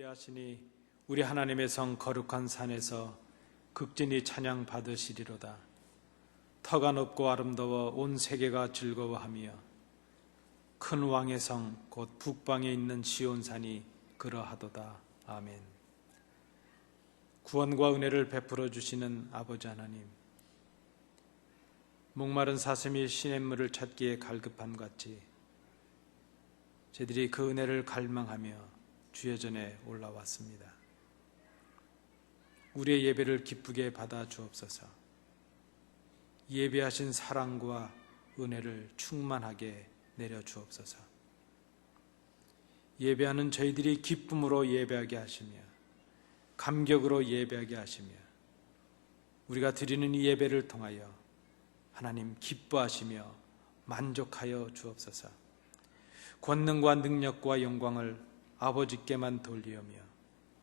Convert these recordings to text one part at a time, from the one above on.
위대하시니 우리 하나님의 성 거룩한 산에서 극진히 찬양 받으시리로다. 터가 높고 아름다워 온 세계가 즐거워하며 큰 왕의 성 곧 북방에 있는 시온산이 그러하도다. 아멘. 구원과 은혜를 베풀어 주시는 아버지 하나님, 목마른 사슴이 시냇물을 찾기에 갈급함 같이 저희들이 그 은혜를 갈망하며 주의 전에 올라왔습니다. 우리의 예배를 기쁘게 받아 주옵소서. 예배하신 사랑과 은혜를 충만하게 내려 주옵소서. 예배하는 저희들이 기쁨으로 예배하게 하시며 감격으로 예배하게 하시며 우리가 드리는 이 예배를 통하여 하나님 기뻐하시며 만족하여 주옵소서. 권능과 능력과 영광을 아버지께만 돌리오며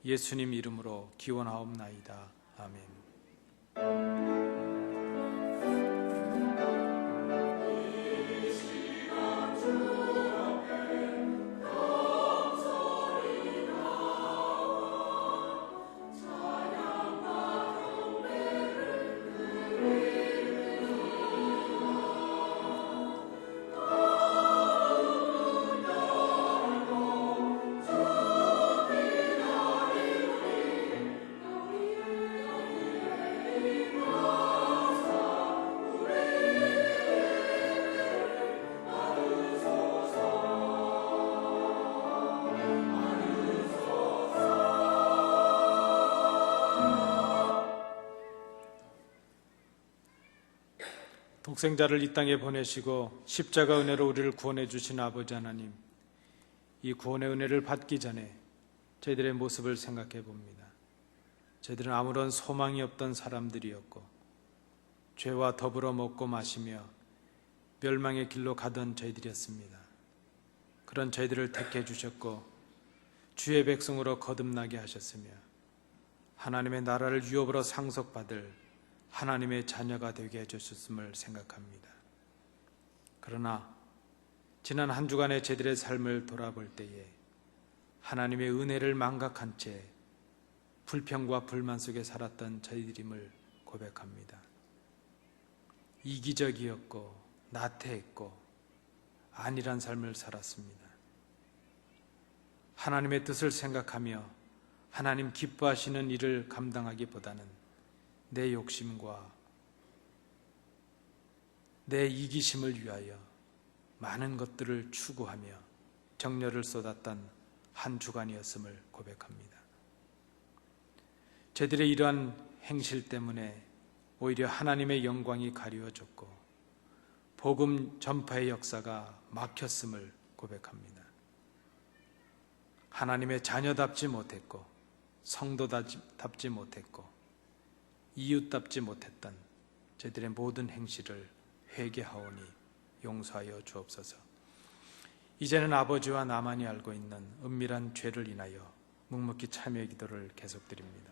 예수님 이름으로 기원하옵나이다. 아멘. 독생자를 이 땅에 보내시고 십자가 은혜로 우리를 구원해 주신 아버지 하나님, 이 구원의 은혜를 받기 전에 저희들의 모습을 생각해 봅니다. 저희들은 아무런 소망이 없던 사람들이었고 죄와 더불어 먹고 마시며 멸망의 길로 가던 저희들이었습니다. 그런 저희들을 택해 주셨고 주의 백성으로 거듭나게 하셨으며 하나님의 나라를 유업으로 상속받을 하나님의 자녀가 되게 해주셨음을 생각합니다. 그러나 지난 한 주간의 저희들의 삶을 돌아볼 때에 하나님의 은혜를 망각한 채 불평과 불만 속에 살았던 저희들임을 고백합니다. 이기적이었고 나태했고 안일한 삶을 살았습니다. 하나님의 뜻을 생각하며 하나님 기뻐하시는 일을 감당하기보다는 내 욕심과 내 이기심을 위하여 많은 것들을 추구하며 정열을 쏟았던 한 주간이었음을 고백합니다. 저희들의 이러한 행실 때문에 오히려 하나님의 영광이 가리워졌고 복음 전파의 역사가 막혔음을 고백합니다. 하나님의 자녀답지 못했고 성도답지 못했고 이웃답지 못했던 저희들의 모든 행실을 회개하오니 용서하여 주옵소서. 이제는 아버지와 나만이 알고 있는 은밀한 죄를 인하여 묵묵히 참여의 기도를 계속드립니다.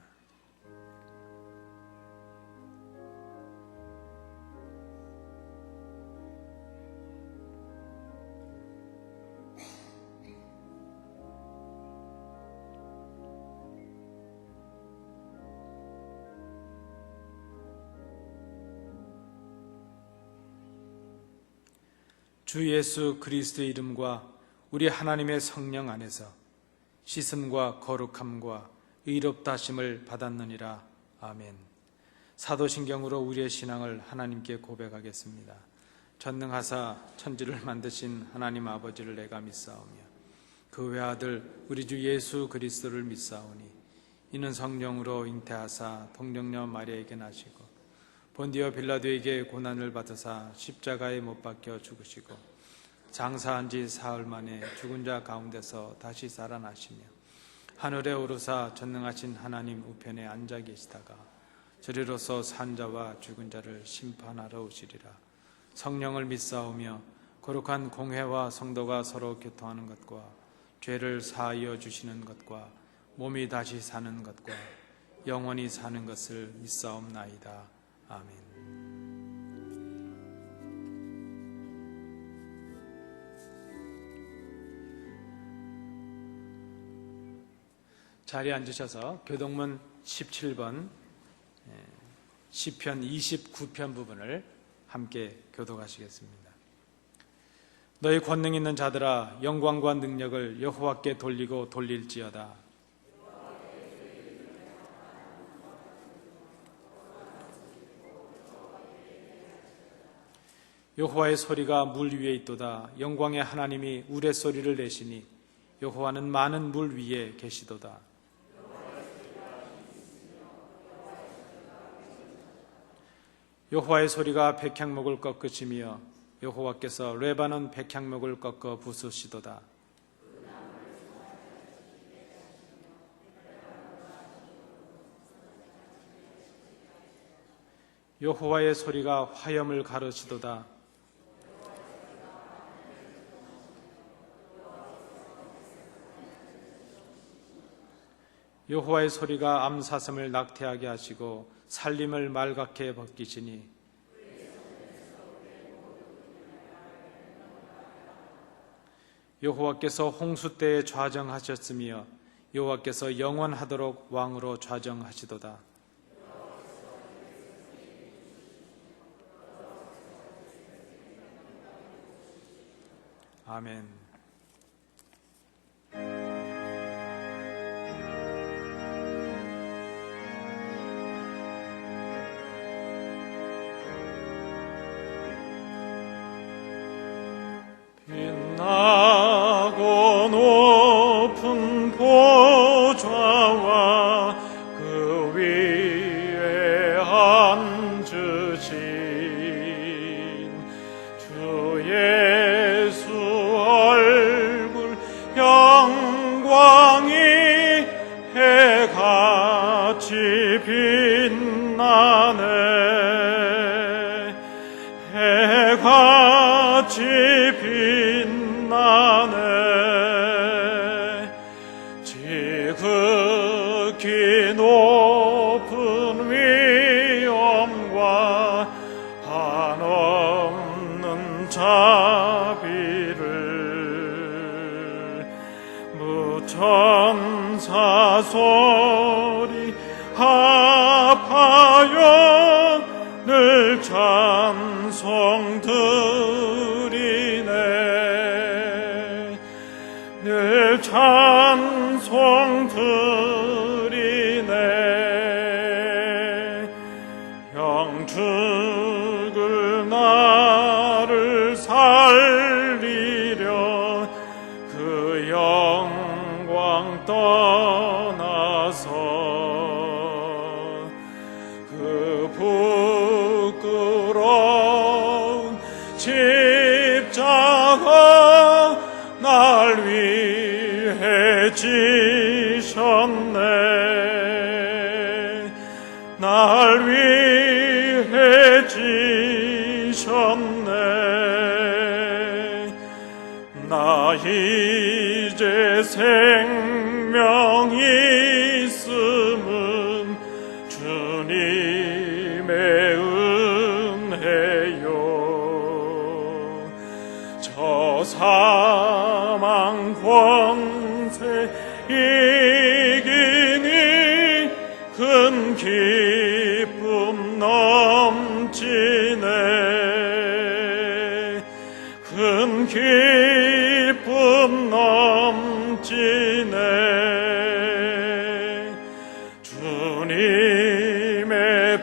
주 예수 그리스도의 이름과 우리 하나님의 성령 안에서 씻음과 거룩함과 의롭다 하심을 받았느니라. 아멘. 사도신경으로 우리의 신앙을 하나님께 고백하겠습니다. 전능하사 천지를 만드신 하나님 아버지를 내가 믿사오며 그 외아들 우리 주 예수 그리스도를 믿사오니 이는 성령으로 잉태하사 동정녀 마리아에게 나시고 본디오 빌라도에게 고난을 받으사 십자가에 못 박혀 죽으시고 장사한 지 사흘 만에 죽은 자 가운데서 다시 살아나시며 하늘에 오르사 전능하신 하나님 우편에 앉아 계시다가 저리로서 산 자와 죽은 자를 심판하러 오시리라. 성령을 믿사오며 거룩한 공회와 성도가 서로 교통하는 것과 죄를 사하여 주시는 것과 몸이 다시 사는 것과 영원히 사는 것을 믿사옵나이다. 아멘. 자리에 앉으셔서 교동문 17번 시편 29편 부분을 함께 교독하시겠습니다. 너희 권능 있는 자들아 영광과 능력을 여호와께 돌리고 돌릴지어다. 여호와의 소리가 물 위에 있도다. 영광의 하나님이 우레소리를 내시니 여호와는 많은 물 위에 계시도다. 여호와의 소리가 백향목을 꺾으시며 여호와께서 레바논 백향목을 꺾어 부수시도다. 여호와의 소리가 화염을 가르시도다. 여호와의 소리가 암사슴을 낙태하게 하시고 살림을 말갛게 벗기시니 여호와께서 홍수 때에 좌정하셨으며 여호와께서 영원하도록 왕으로 좌정하시도다. 아멘. 빛나고 높은 보좌와 그 위에 앉으신 주 예수 얼굴 영광이 해같이 빛나네. 해같이 빛나네. 지극히 높은 위엄과 한없는 자비를 무천사 소리 합하여 늘 찬송 드리네. 늘 찬송 드리네. 영축을 나를 살리려 그 영광 떠나서 그 부끄러운 십자가 날 위해 지셨네. 날 위해 지셨네. 나 이제 생명이 있음은 주님의 은혜요. 저 사망 권세 이기니 큰 기쁨 넘치네. 큰 기쁨 넘치네. 주님의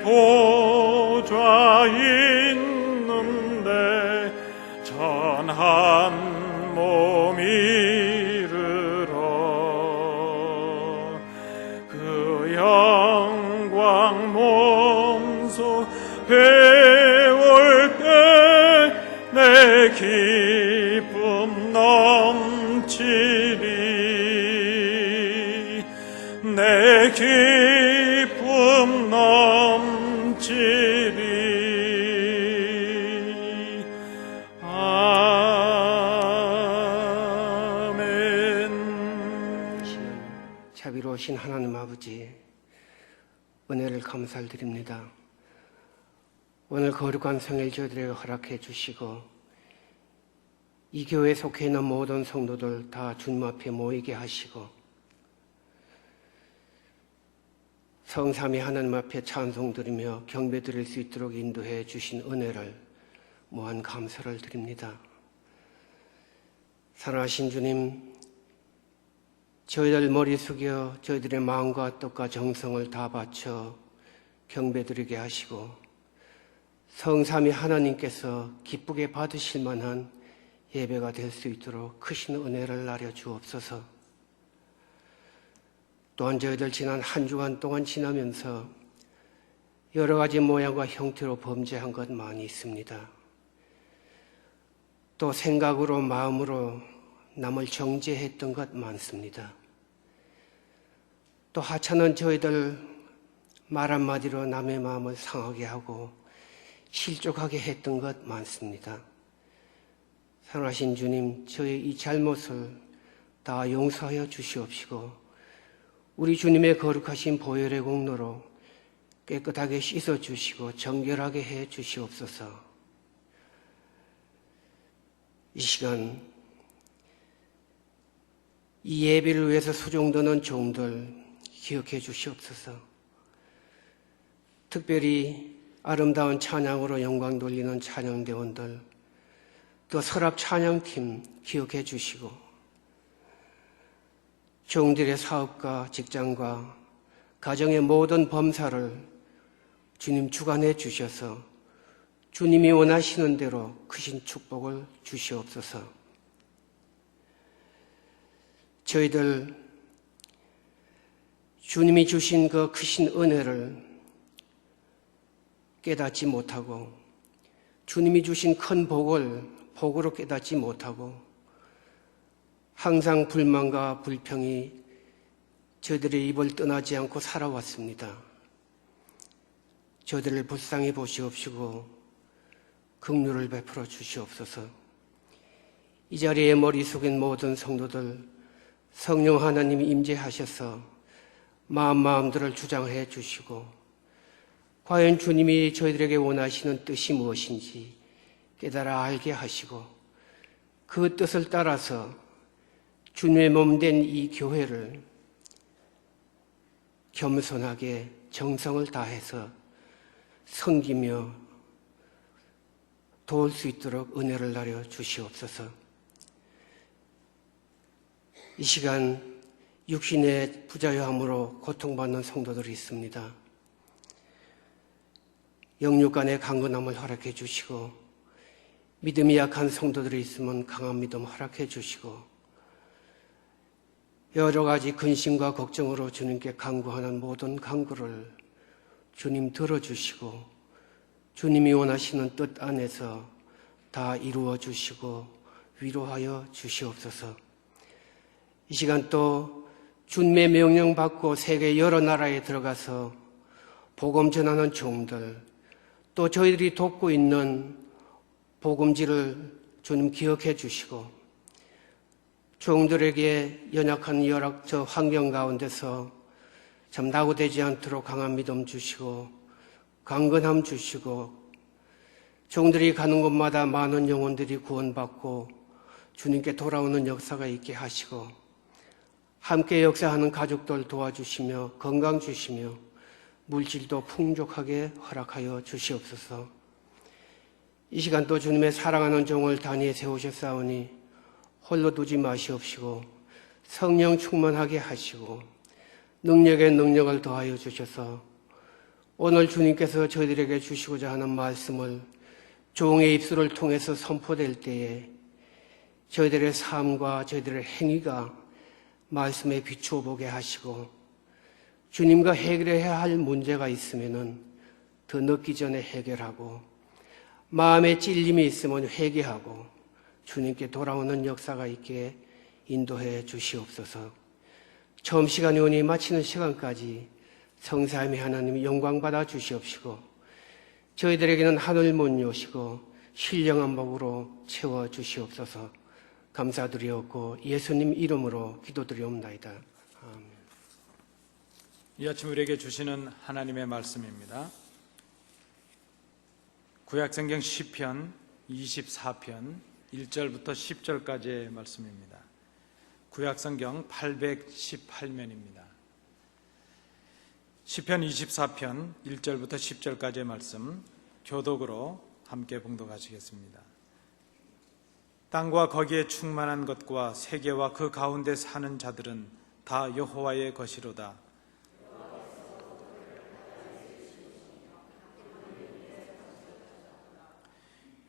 보좌 있는데 전한 몸 이르러 그 영광 몸소 배울 때 내 기쁨 넘치리. 내 기쁨 넘치리. 아멘. 자비로우신 하나님 아버지, 은혜를 감사드립니다. 오늘 거룩한 성일 저희들에게 허락해 주시고 이 교회에 속해 있는 모든 성도들 다 주님 앞에 모이게 하시고 성삼위 하나님 앞에 찬송드리며 경배드릴 수 있도록 인도해 주신 은혜를 무한 감사를 드립니다. 사랑하신 주님, 저희들 머리 숙여 저희들의 마음과 뜻과 정성을 다 바쳐 경배드리게 하시고 성삼위 하나님께서 기쁘게 받으실 만한 예배가 될 수 있도록 크신 은혜를 나려 주옵소서. 또한 저희들 지난 한 주간 동안 지나면서 여러 가지 모양과 형태로 범죄한 것 많이 있습니다. 또 생각으로 마음으로 남을 정죄했던 것 많습니다. 또 하찮은 저희들 말 한마디로 남의 마음을 상하게 하고 실족하게 했던 것 많습니다. 사랑하신 주님, 저희 이 잘못을 다 용서하여 주시옵시고 우리 주님의 거룩하신 보혈의 공로로 깨끗하게 씻어주시고 정결하게 해 주시옵소서. 이 시간 이 예배를 위해서 수종드는 종들 기억해 주시옵소서. 특별히 아름다운 찬양으로 영광 돌리는 찬양대원들, 또 서랍 찬양팀 기억해 주시고 종들의 사업과 직장과 가정의 모든 범사를 주님 주관해 주셔서 주님이 원하시는 대로 크신 축복을 주시옵소서. 저희들 주님이 주신 그 크신 은혜를 깨닫지 못하고 주님이 주신 큰 복을 복으로 깨닫지 못하고 항상 불만과 불평이 저들의 입을 떠나지 않고 살아왔습니다. 저들을 불쌍히 보시옵시고 긍휼을 베풀어 주시옵소서. 이 자리에 머리 숙인 모든 성도들 성령 하나님이 임재하셔서 마음들을 주장해 주시고 과연 주님이 저희들에게 원하시는 뜻이 무엇인지 깨달아 알게 하시고 그 뜻을 따라서 주님의 몸된 이 교회를 겸손하게 정성을 다해서 섬기며 도울 수 있도록 은혜를 나려 주시옵소서. 이 시간 육신의 부자유함으로 고통받는 성도들이 있습니다. 영육 간의 강건함을 허락해 주시고 믿음이 약한 성도들이 있으면 강한 믿음 허락해 주시고 여러 가지 근심과 걱정으로 주님께 간구하는 모든 간구를 주님 들어주시고 주님이 원하시는 뜻 안에서 다 이루어 주시고 위로하여 주시옵소서. 이 시간 또 주님의 명령 받고 세계 여러 나라에 들어가서 복음 전하는 종들, 또 저희들이 돕고 있는 복음지를 주님 기억해 주시고 종들에게 연약한 열악적 환경 가운데서 참 낙오되지 않도록 강한 믿음 주시고 강건함 주시고 종들이 가는 곳마다 많은 영혼들이 구원받고 주님께 돌아오는 역사가 있게 하시고 함께 역사하는 가족들 도와주시며 건강 주시며 물질도 풍족하게 허락하여 주시옵소서. 이 시간 또 주님의 사랑하는 종을 단위에 세우셨사오니 홀로 두지 마시옵시고 성령 충만하게 하시고 능력에 능력을 더하여 주셔서 오늘 주님께서 저희들에게 주시고자 하는 말씀을 종의 입술을 통해서 선포될 때에 저희들의 삶과 저희들의 행위가 말씀에 비추어 보게 하시고 주님과 해결해야 할 문제가 있으면 더 늦기 전에 해결하고 마음에 찔림이 있으면 회개하고 주님께 돌아오는 역사가 있게 인도해 주시옵소서. 처음 시간이 오니 마치는 시간까지 성삼위 하나님 영광 받아 주시옵시고 저희들에게는 하늘 문 여시고 신령한 복으로 채워 주시옵소서. 감사드리옵고 예수님 이름으로 기도드리옵나이다. 아멘. 이 아침 우리에게 주시는 하나님의 말씀입니다. 구약성경 시편 24편 1절부터 10절까지의 말씀입니다. 구약성경 818면입니다. 시편 24편 1절부터 10절까지의 말씀 교독으로 함께 봉독하시겠습니다. 땅과 거기에 충만한 것과 세계와 그 가운데 사는 자들은 다 여호와의 것이로다.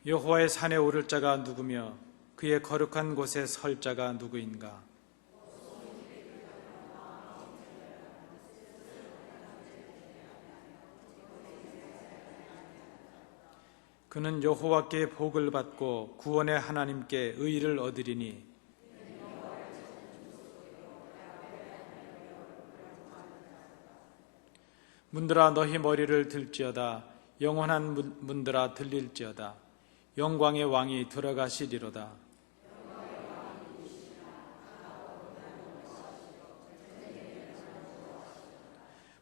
여호와의 산에 오를 자가 누구며 그의 거룩한 곳에 설 자가 누구인가? 그는 여호와께 복을 받고 구원의 하나님께 의를 얻으리니 문들아 너희 머리를 들지어다. 영원한 문들아 들릴지어다. 영광의 왕이 들어가시리로다.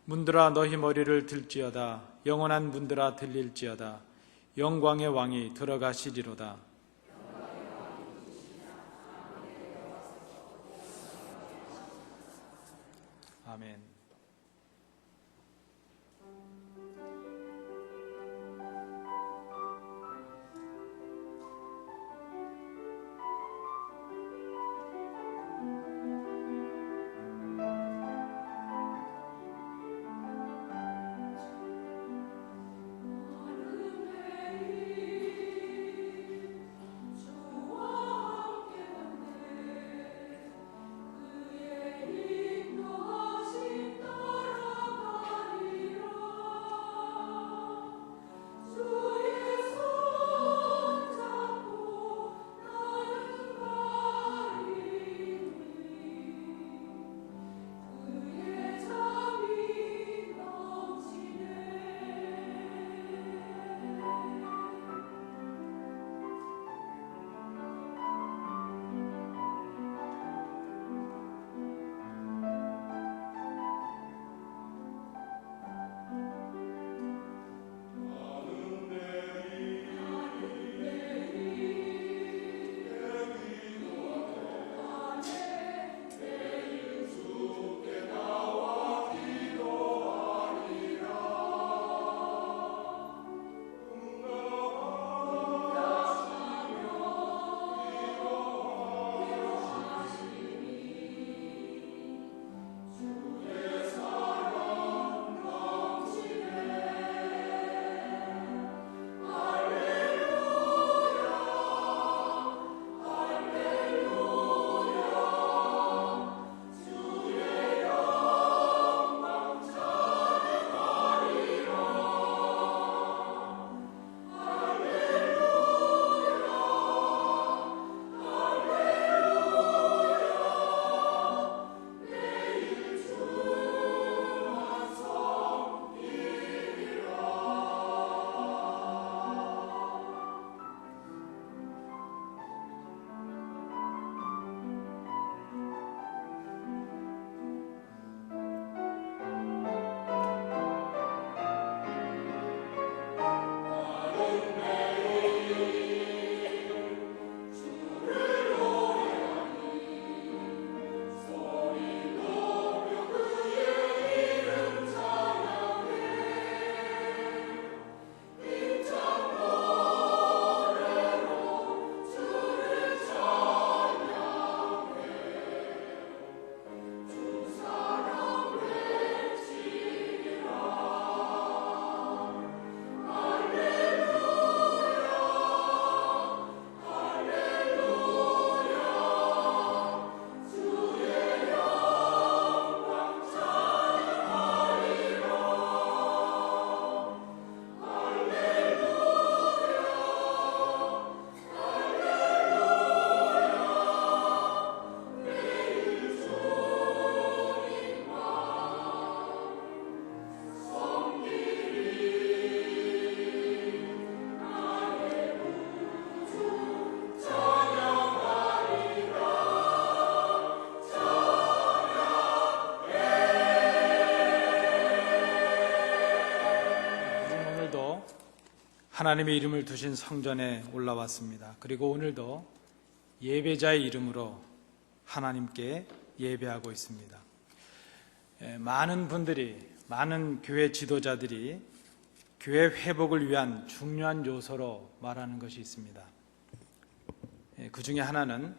문들아 너희 머리를 들지어다. 영원한 문들아 들릴지어다. 영광의 왕이 들어가시리로다. 아멘. 하나님의 이름을 두신 성전에 올라왔습니다. 그리고 오늘도 예배자의 이름으로 하나님께 예배하고 있습니다. 많은 분들이 많은 교회 지도자들이 교회 회복을 위한 중요한 요소로 말하는 것이 있습니다. 그 중에 하나는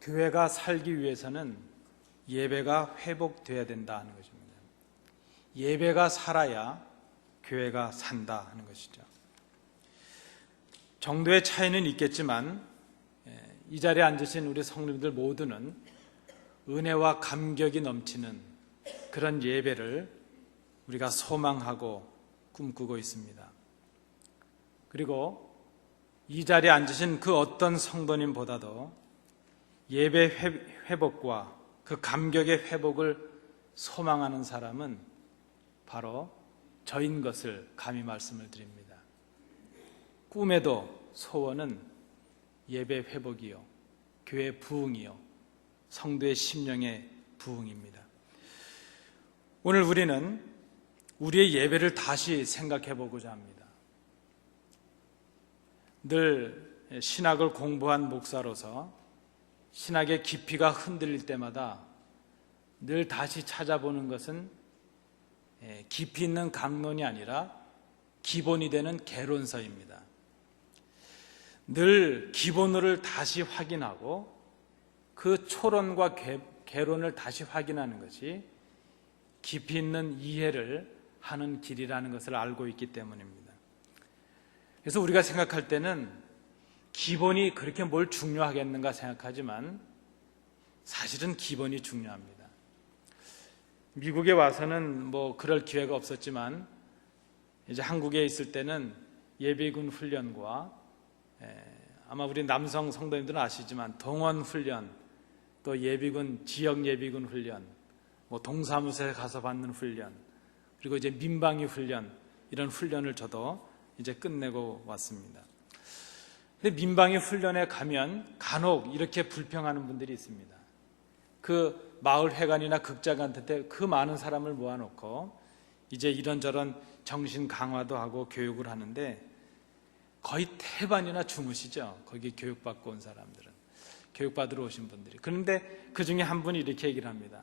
교회가 살기 위해서는 예배가 회복되어야 된다 하는 것입니다. 예배가 살아야 교회가 산다 하는 것이죠. 정도의 차이는 있겠지만 이 자리에 앉으신 우리 성도님들 모두는 은혜와 감격이 넘치는 그런 예배를 우리가 소망하고 꿈꾸고 있습니다. 그리고 이 자리에 앉으신 그 어떤 성도님보다도 예배 회복과 그 감격의 회복을 소망하는 사람은 바로 저인 것을 감히 말씀을 드립니다. 꿈에도 소원은 예배 회복이요, 교회 부흥이요, 성도의 심령의 부흥입니다. 오늘 우리는 우리의 예배를 다시 생각해 보고자 합니다. 늘 신학을 공부한 목사로서 신학의 깊이가 흔들릴 때마다 늘 다시 찾아보는 것은 깊이 있는 강론이 아니라 기본이 되는 개론서입니다. 늘 기본을 다시 확인하고 그 초론과 개론을 다시 확인하는 것이 깊이 있는 이해를 하는 길이라는 것을 알고 있기 때문입니다. 그래서 우리가 생각할 때는 기본이 그렇게 뭘 중요하겠는가 생각하지만 사실은 기본이 중요합니다. 미국에 와서는 그럴 기회가 없었지만 이제 한국에 있을 때는 예비군 훈련과 아마 우리 남성 성도님들은 아시지만 동원 훈련, 또 예비군, 지역 예비군 훈련, 동사무소에 가서 받는 훈련, 그리고 이제 민방위 훈련, 이런 훈련을 저도 이제 끝내고 왔습니다. 근데 민방위 훈련에 가면 간혹 이렇게 불평하는 분들이 있습니다. 그 마을 회관이나 극장 같은 데 그 많은 사람을 모아놓고 이제 이런저런 정신 강화도 하고 교육을 하는데 거의 태반이나 주무시죠. 거기 교육받고 온 사람들은, 교육받으러 오신 분들이. 그런데 그 중에 한 분이 이렇게 얘기를 합니다.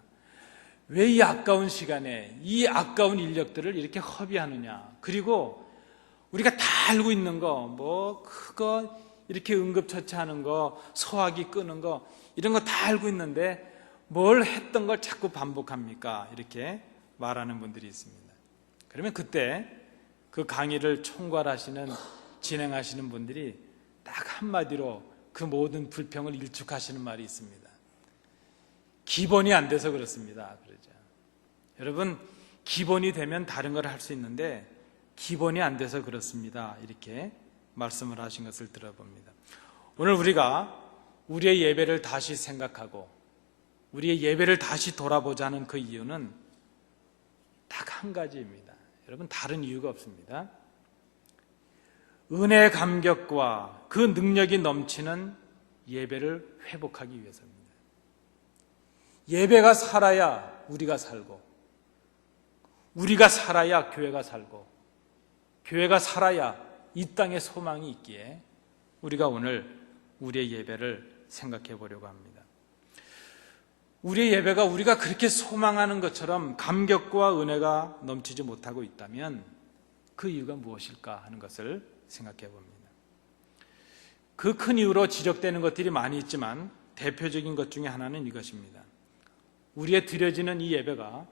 왜 이 아까운 시간에 이 아까운 인력들을 이렇게 허비하느냐. 그리고 우리가 다 알고 있는 거, 그거 이렇게 응급처치하는 거, 소화기 끄는 거, 이런 거 다 알고 있는데 뭘 했던 걸 자꾸 반복합니까? 이렇게 말하는 분들이 있습니다. 그러면 그때 그 강의를 총괄하시는, 진행하시는 분들이 딱 한마디로 그 모든 불평을 일축하시는 말이 있습니다. 기본이 안 돼서 그렇습니다. 그러죠. 여러분, 기본이 되면 다른 걸 할 수 있는데 기본이 안 돼서 그렇습니다. 이렇게 말씀을 하신 것을 들어봅니다. 오늘 우리가 우리의 예배를 다시 생각하고 우리의 예배를 다시 돌아보자는 그 이유는 딱 한 가지입니다. 여러분, 다른 이유가 없습니다. 은혜의 감격과 그 능력이 넘치는 예배를 회복하기 위해서입니다. 예배가 살아야 우리가 살고, 우리가 살아야 교회가 살고, 교회가 살아야 이 땅에 소망이 있기에 우리가 오늘 우리의 예배를 생각해 보려고 합니다. 우리의 예배가 우리가 그렇게 소망하는 것처럼 감격과 은혜가 넘치지 못하고 있다면 그 이유가 무엇일까 하는 것을 생각해 봅니다. 그 큰 이유로 지적되는 것들이 많이 있지만 대표적인 것 중에 하나는 이것입니다. 우리의 드려지는 이 예배가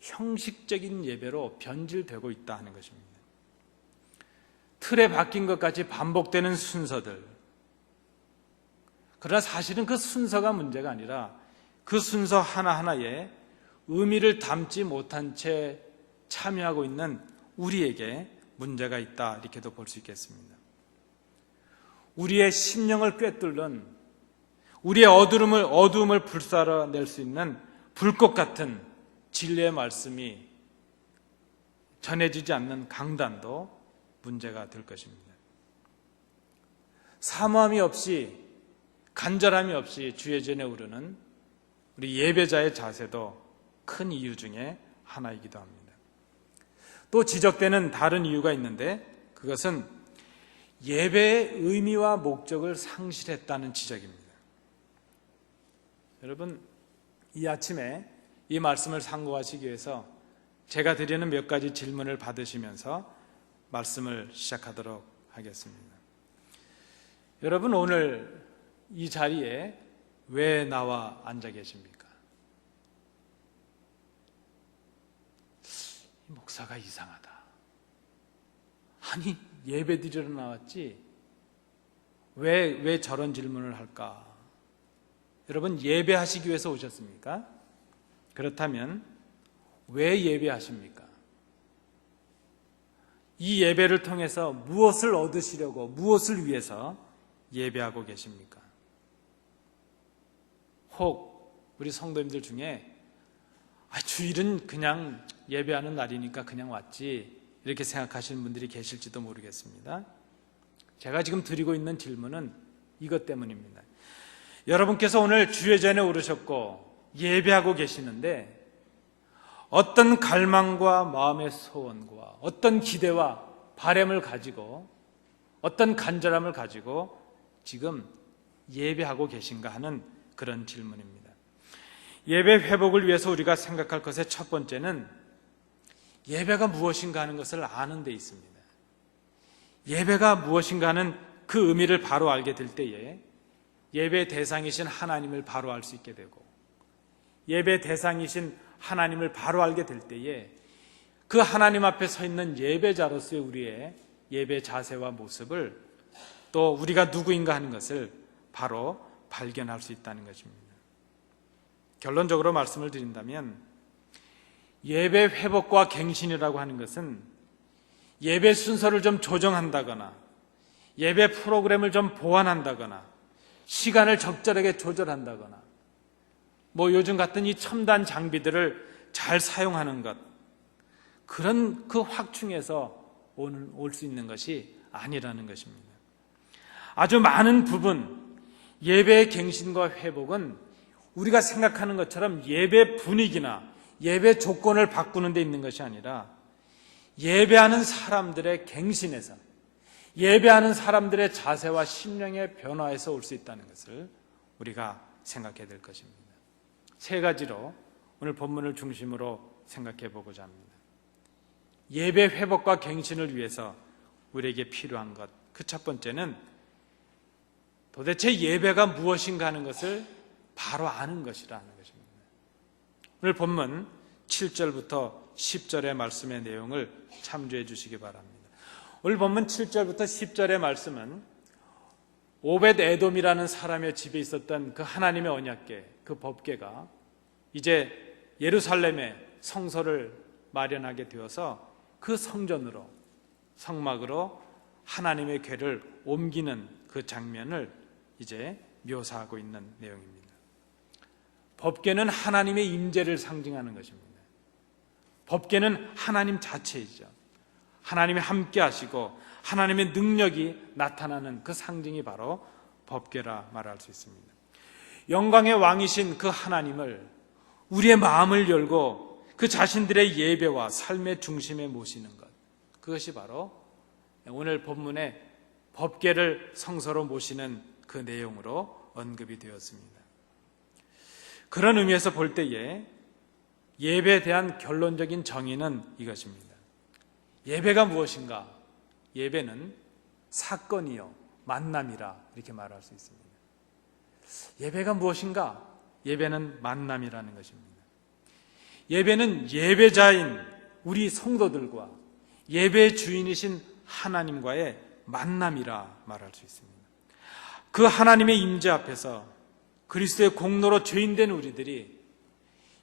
형식적인 예배로 변질되고 있다 하는 것입니다. 틀에 박힌 것 같이 반복되는 순서들. 그러나 사실은 그 순서가 문제가 아니라 그 순서 하나하나에 의미를 담지 못한 채 참여하고 있는 우리에게 문제가 있다, 이렇게도 볼 수 있겠습니다. 우리의 심령을 꿰뚫는, 우리의 어두움을 불살아낼 수 있는 불꽃 같은 진리의 말씀이 전해지지 않는 강단도 문제가 될 것입니다. 사모함이 없이, 간절함이 없이 주의 전에 오르는 우리 예배자의 자세도 큰 이유 중에 하나이기도 합니다. 또 지적되는 다른 이유가 있는데 그것은 예배의 의미와 목적을 상실했다는 지적입니다. 여러분, 이 아침에 이 말씀을 상고하시기 위해서 제가 드리는 몇 가지 질문을 받으시면서 말씀을 시작하도록 하겠습니다. 여러분, 오늘 이 자리에 왜 나와 앉아 계십니까? 이 목사가 이상하다. 아니, 예배 드리러 나왔지 왜 저런 질문을 할까? 여러분, 예배하시기 위해서 오셨습니까? 그렇다면 왜 예배하십니까? 이 예배를 통해서 무엇을 얻으시려고, 무엇을 위해서 예배하고 계십니까? 혹 우리 성도님들 중에 주일은 그냥 예배하는 날이니까 그냥 왔지, 이렇게 생각하시는 분들이 계실지도 모르겠습니다. 제가 지금 드리고 있는 질문은 이것 때문입니다. 여러분께서 오늘 주예전에 오르셨고 예배하고 계시는데 어떤 갈망과 마음의 소원과 어떤 기대와 바람을 가지고, 어떤 간절함을 가지고 지금 예배하고 계신가 하는 그런 질문입니다. 예배 회복을 위해서 우리가 생각할 것의 첫 번째는 예배가 무엇인가 하는 것을 아는 데 있습니다. 예배가 무엇인가 하는 그 의미를 바로 알게 될 때에 예배 대상이신 하나님을 바로 알 수 있게 되고, 예배 대상이신 하나님을 바로 알게 될 때에 그 하나님 앞에 서 있는 예배자로서의 우리의 예배 자세와 모습을, 또 우리가 누구인가 하는 것을 바로 발견할 수 있다는 것입니다. 결론적으로 말씀을 드린다면 예배 회복과 갱신이라고 하는 것은 예배 순서를 좀 조정한다거나 예배 프로그램을 좀 보완한다거나 시간을 적절하게 조절한다거나 요즘 같은 이 첨단 장비들을 잘 사용하는 것, 그런 그 확충에서 올 수 있는 것이 아니라는 것입니다. 아주 많은 부분 예배의 갱신과 회복은 우리가 생각하는 것처럼 예배 분위기나 예배 조건을 바꾸는 데 있는 것이 아니라 예배하는 사람들의 갱신에서, 예배하는 사람들의 자세와 심령의 변화에서 올 수 있다는 것을 우리가 생각해야 될 것입니다. 세 가지로 오늘 본문을 중심으로 생각해 보고자 합니다. 예배 회복과 갱신을 위해서 우리에게 필요한 것, 그 첫 번째는 도대체 예배가 무엇인가 하는 것을 바로 아는 것이라는 것입니다. 오늘 본문 7절부터 10절의 말씀의 내용을 참조해 주시기 바랍니다. 오늘 본문 7절부터 10절의 말씀은 오벳 에돔이라는 사람의 집에 있었던 그 하나님의 언약궤, 그 법궤가 이제 예루살렘에 성소를 마련하게 되어서 그 성전으로, 성막으로 하나님의 궤를 옮기는 그 장면을 이제 묘사하고 있는 내용입니다. 법궤는 하나님의 임재를 상징하는 것입니다. 법궤는 하나님 자체이죠. 하나님이 함께 하시고 하나님의 능력이 나타나는 그 상징이 바로 법궤라 말할 수 있습니다. 영광의 왕이신 그 하나님을, 우리의 마음을 열고 그 자신들의 예배와 삶의 중심에 모시는 것, 그것이 바로 오늘 본문의 법궤를 성소로 모시는 그 내용으로 언급이 되었습니다. 그런 의미에서 볼 때에 예배에 대한 결론적인 정의는 이것입니다. 예배가 무엇인가? 예배는 사건이요 만남이라, 이렇게 말할 수 있습니다. 예배가 무엇인가? 예배는 만남이라는 것입니다. 예배는 예배자인 우리 성도들과 예배의 주인이신 하나님과의 만남이라 말할 수 있습니다. 그 하나님의 임재 앞에서 그리스도의 공로로 죄인된 우리들이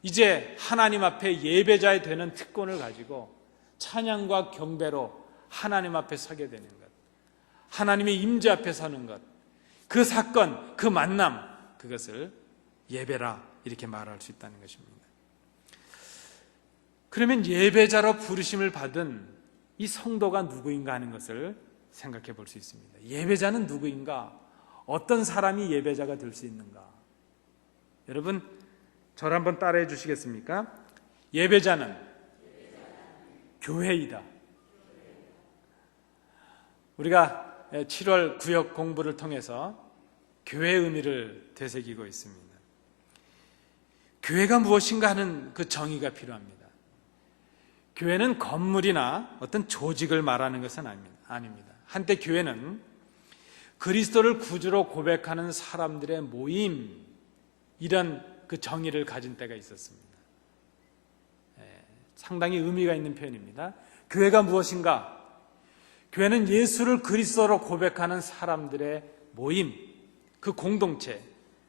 이제 하나님 앞에 예배자에 되는 특권을 가지고 찬양과 경배로 하나님 앞에 서게 되는 것, 하나님의 임재 앞에 서는 것, 그 사건, 그 만남, 그것을 예배라 이렇게 말할 수 있다는 것입니다. 그러면 예배자로 부르심을 받은 이 성도가 누구인가 하는 것을 생각해 볼 수 있습니다. 예배자는 누구인가? 어떤 사람이 예배자가 될 수 있는가? 여러분, 저를 한번 따라해 주시겠습니까? 예배자는 교회이다. 우리가 7월 구역 공부를 통해서 교회의 의미를 되새기고 있습니다. 교회가 무엇인가 하는 그 정의가 필요합니다. 교회는 건물이나 어떤 조직을 말하는 것은 아닙니다. 한때 교회는 그리스도를 구주로 고백하는 사람들의 모임, 이런 그 정의를 가진 때가 있었습니다. 상당히 의미가 있는 표현입니다. 교회가 무엇인가? 교회는 예수를 그리스도로 고백하는 사람들의 모임, 그 공동체,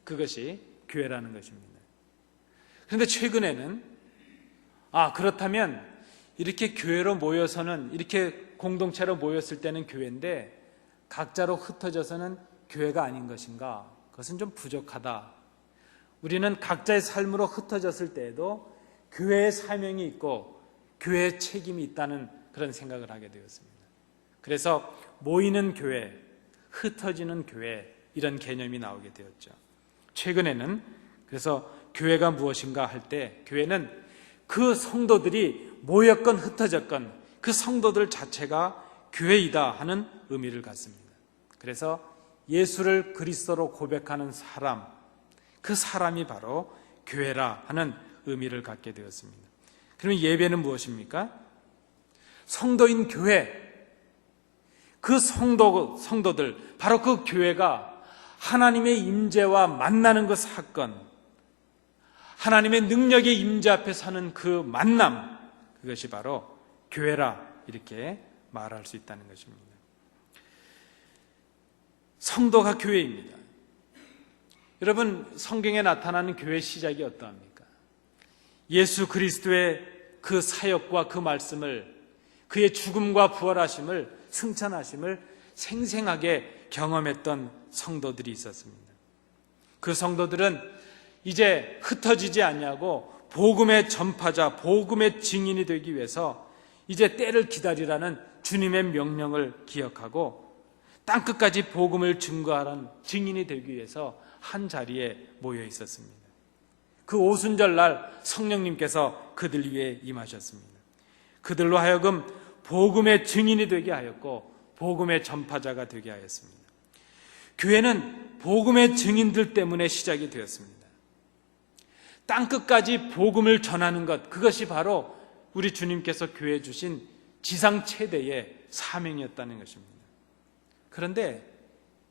그것이 교회라는 것입니다. 그런데 최근에는 그렇다면 이렇게 교회로 모여서는, 이렇게 공동체로 모였을 때는 교회인데 각자로 흩어져서는 교회가 아닌 것인가? 그것은 좀 부족하다. 우리는 각자의 삶으로 흩어졌을 때에도 교회의 사명이 있고 교회의 책임이 있다는 그런 생각을 하게 되었습니다. 그래서 모이는 교회, 흩어지는 교회, 이런 개념이 나오게 되었죠. 최근에는 그래서 교회가 무엇인가 할 때 교회는 그 성도들이 모였건 흩어졌건 그 성도들 자체가 교회이다 하는 의미를 갖습니다. 그래서 예수를 그리스도로 고백하는 사람, 그 사람이 바로 교회라 하는 의미를 갖게 되었습니다. 그러면 예배는 무엇입니까? 성도인 교회, 그 성도들, 바로 그 교회가 하나님의 임재와 만나는 그 사건, 하나님의 능력의 임재 앞에 서는 그 만남, 그것이 바로 교회라 이렇게 말할 수 있다는 것입니다. 성도가 교회입니다. 여러분, 성경에 나타나는 교회의 시작이 어떠합니까? 예수 그리스도의 그 사역과 그 말씀을, 그의 죽음과 부활하심을, 승천하심을 생생하게 경험했던 성도들이 있었습니다. 그 성도들은 이제 흩어지지 않냐고 복음의 전파자, 복음의 증인이 되기 위해서 이제 때를 기다리라는 주님의 명령을 기억하고 땅끝까지 복음을 증거하라는 증인이 되기 위해서 한 자리에 모여 있었습니다. 그 오순절날 성령님께서 그들 위에 임하셨습니다. 그들로 하여금 복음의 증인이 되게 하였고 복음의 전파자가 되게 하였습니다. 교회는 복음의 증인들 때문에 시작이 되었습니다. 땅끝까지 복음을 전하는 것, 그것이 바로 우리 주님께서 교회에 주신 지상 최대의 사명이었다는 것입니다. 그런데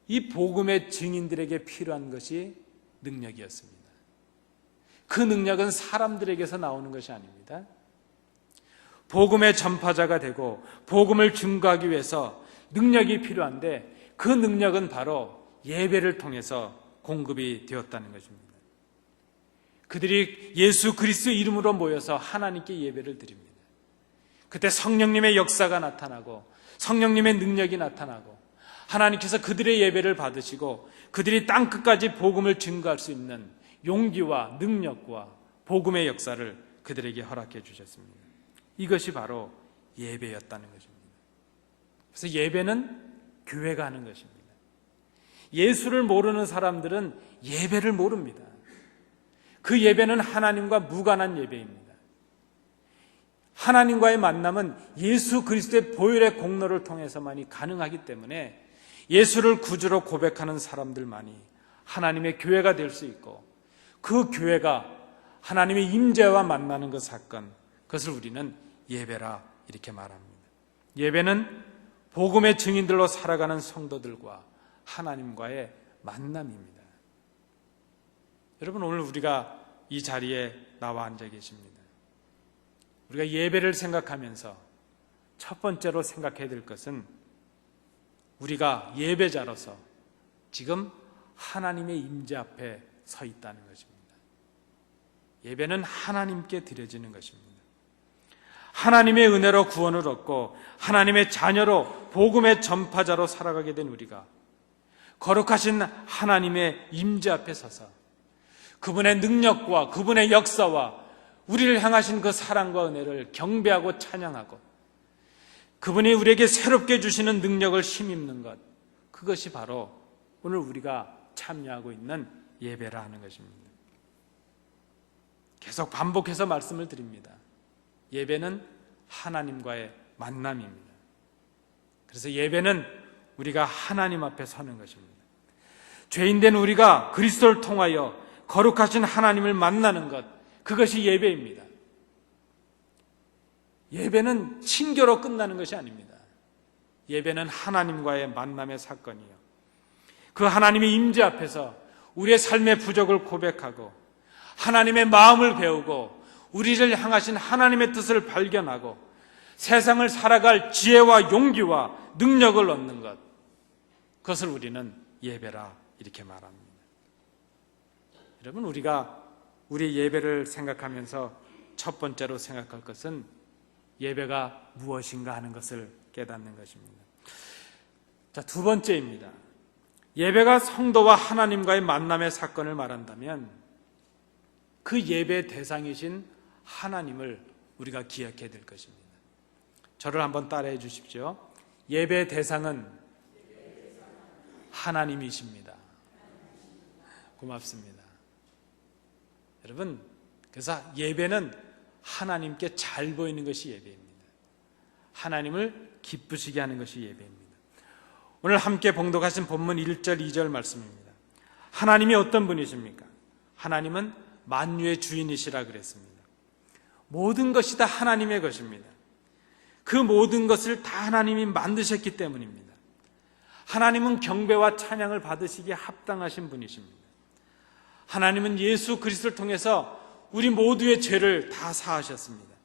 이 복음의 증인들에게 필요한 것이 능력이었습니다. 그 능력은 사람들에게서 나오는 것이 아닙니다. 복음의 전파자가 되고 복음을 증거하기 위해서 능력이 필요한데 그 능력은 바로 예배를 통해서 공급이 되었다는 것입니다. 그들이 예수 그리스도 이름으로 모여서 하나님께 예배를 드립니다. 그때 성령님의 역사가 나타나고 성령님의 능력이 나타나고 하나님께서 그들의 예배를 받으시고 그들이 땅끝까지 복음을 증거할 수 있는 용기와 능력과 복음의 역사를 그들에게 허락해 주셨습니다. 이것이 바로 예배였다는 것입니다. 그래서 예배는 교회가 하는 것입니다. 예수를 모르는 사람들은 예배를 모릅니다. 그 예배는 하나님과 무관한 예배입니다. 하나님과의 만남은 예수 그리스도의 보혈의 공로를 통해서만이 가능하기 때문에 예수를 구주로 고백하는 사람들만이 하나님의 교회가 될 수 있고 그 교회가 하나님의 임재와 만나는 그 사건, 그것을 우리는 예배라 이렇게 말합니다. 예배는 복음의 증인들로 살아가는 성도들과 하나님과의 만남입니다. 여러분, 오늘 우리가 이 자리에 나와 앉아 계십니다. 우리가 예배를 생각하면서 첫 번째로 생각해야 될 것은 우리가 예배자로서 지금 하나님의 임재 앞에 서 있다는 것입니다. 예배는 하나님께 드려지는 것입니다. 하나님의 은혜로 구원을 얻고 하나님의 자녀로 복음의 전파자로 살아가게 된 우리가 거룩하신 하나님의 임재 앞에 서서 그분의 능력과 그분의 역사와 우리를 향하신 그 사랑과 은혜를 경배하고 찬양하고 그분이 우리에게 새롭게 주시는 능력을 힘입는 것, 그것이 바로 오늘 우리가 참여하고 있는 예배라 하는 것입니다. 계속 반복해서 말씀을 드립니다. 예배는 하나님과의 만남입니다. 그래서 예배는 우리가 하나님 앞에 서는 것입니다. 죄인된 우리가 그리스도를 통하여 거룩하신 하나님을 만나는 것, 그것이 예배입니다. 예배는 친교로 끝나는 것이 아닙니다. 예배는 하나님과의 만남의 사건이요, 그 하나님의 임재 앞에서 우리의 삶의 부족을 고백하고 하나님의 마음을 배우고 우리를 향하신 하나님의 뜻을 발견하고 세상을 살아갈 지혜와 용기와 능력을 얻는 것, 그것을 우리는 예배라 이렇게 말합니다. 여러분, 우리가 우리 예배를 생각하면서 첫 번째로 생각할 것은 예배가 무엇인가 하는 것을 깨닫는 것입니다. 자, 두 번째입니다. 예배가 성도와 하나님과의 만남의 사건을 말한다면 그 예배 대상이신 하나님을 우리가 기억해야 될 것입니다. 저를 한번 따라해 주십시오. 예배 대상은 하나님이십니다. 고맙습니다. 여러분, 그래서 예배는 하나님께 잘 보이는 것이 예배입니다. 하나님을 기쁘시게 하는 것이 예배입니다. 오늘 함께 봉독하신 본문 1절 2절 말씀입니다. 하나님이 어떤 분이십니까? 하나님은 만유의 주인이시라 그랬습니다. 모든 것이 다 하나님의 것입니다. 그 모든 것을 다 하나님이 만드셨기 때문입니다. 하나님은 경배와 찬양을 받으시기에 합당하신 분이십니다. 하나님은 예수 그리스도를 통해서 우리 모두의 죄를 다 사하셨습니다.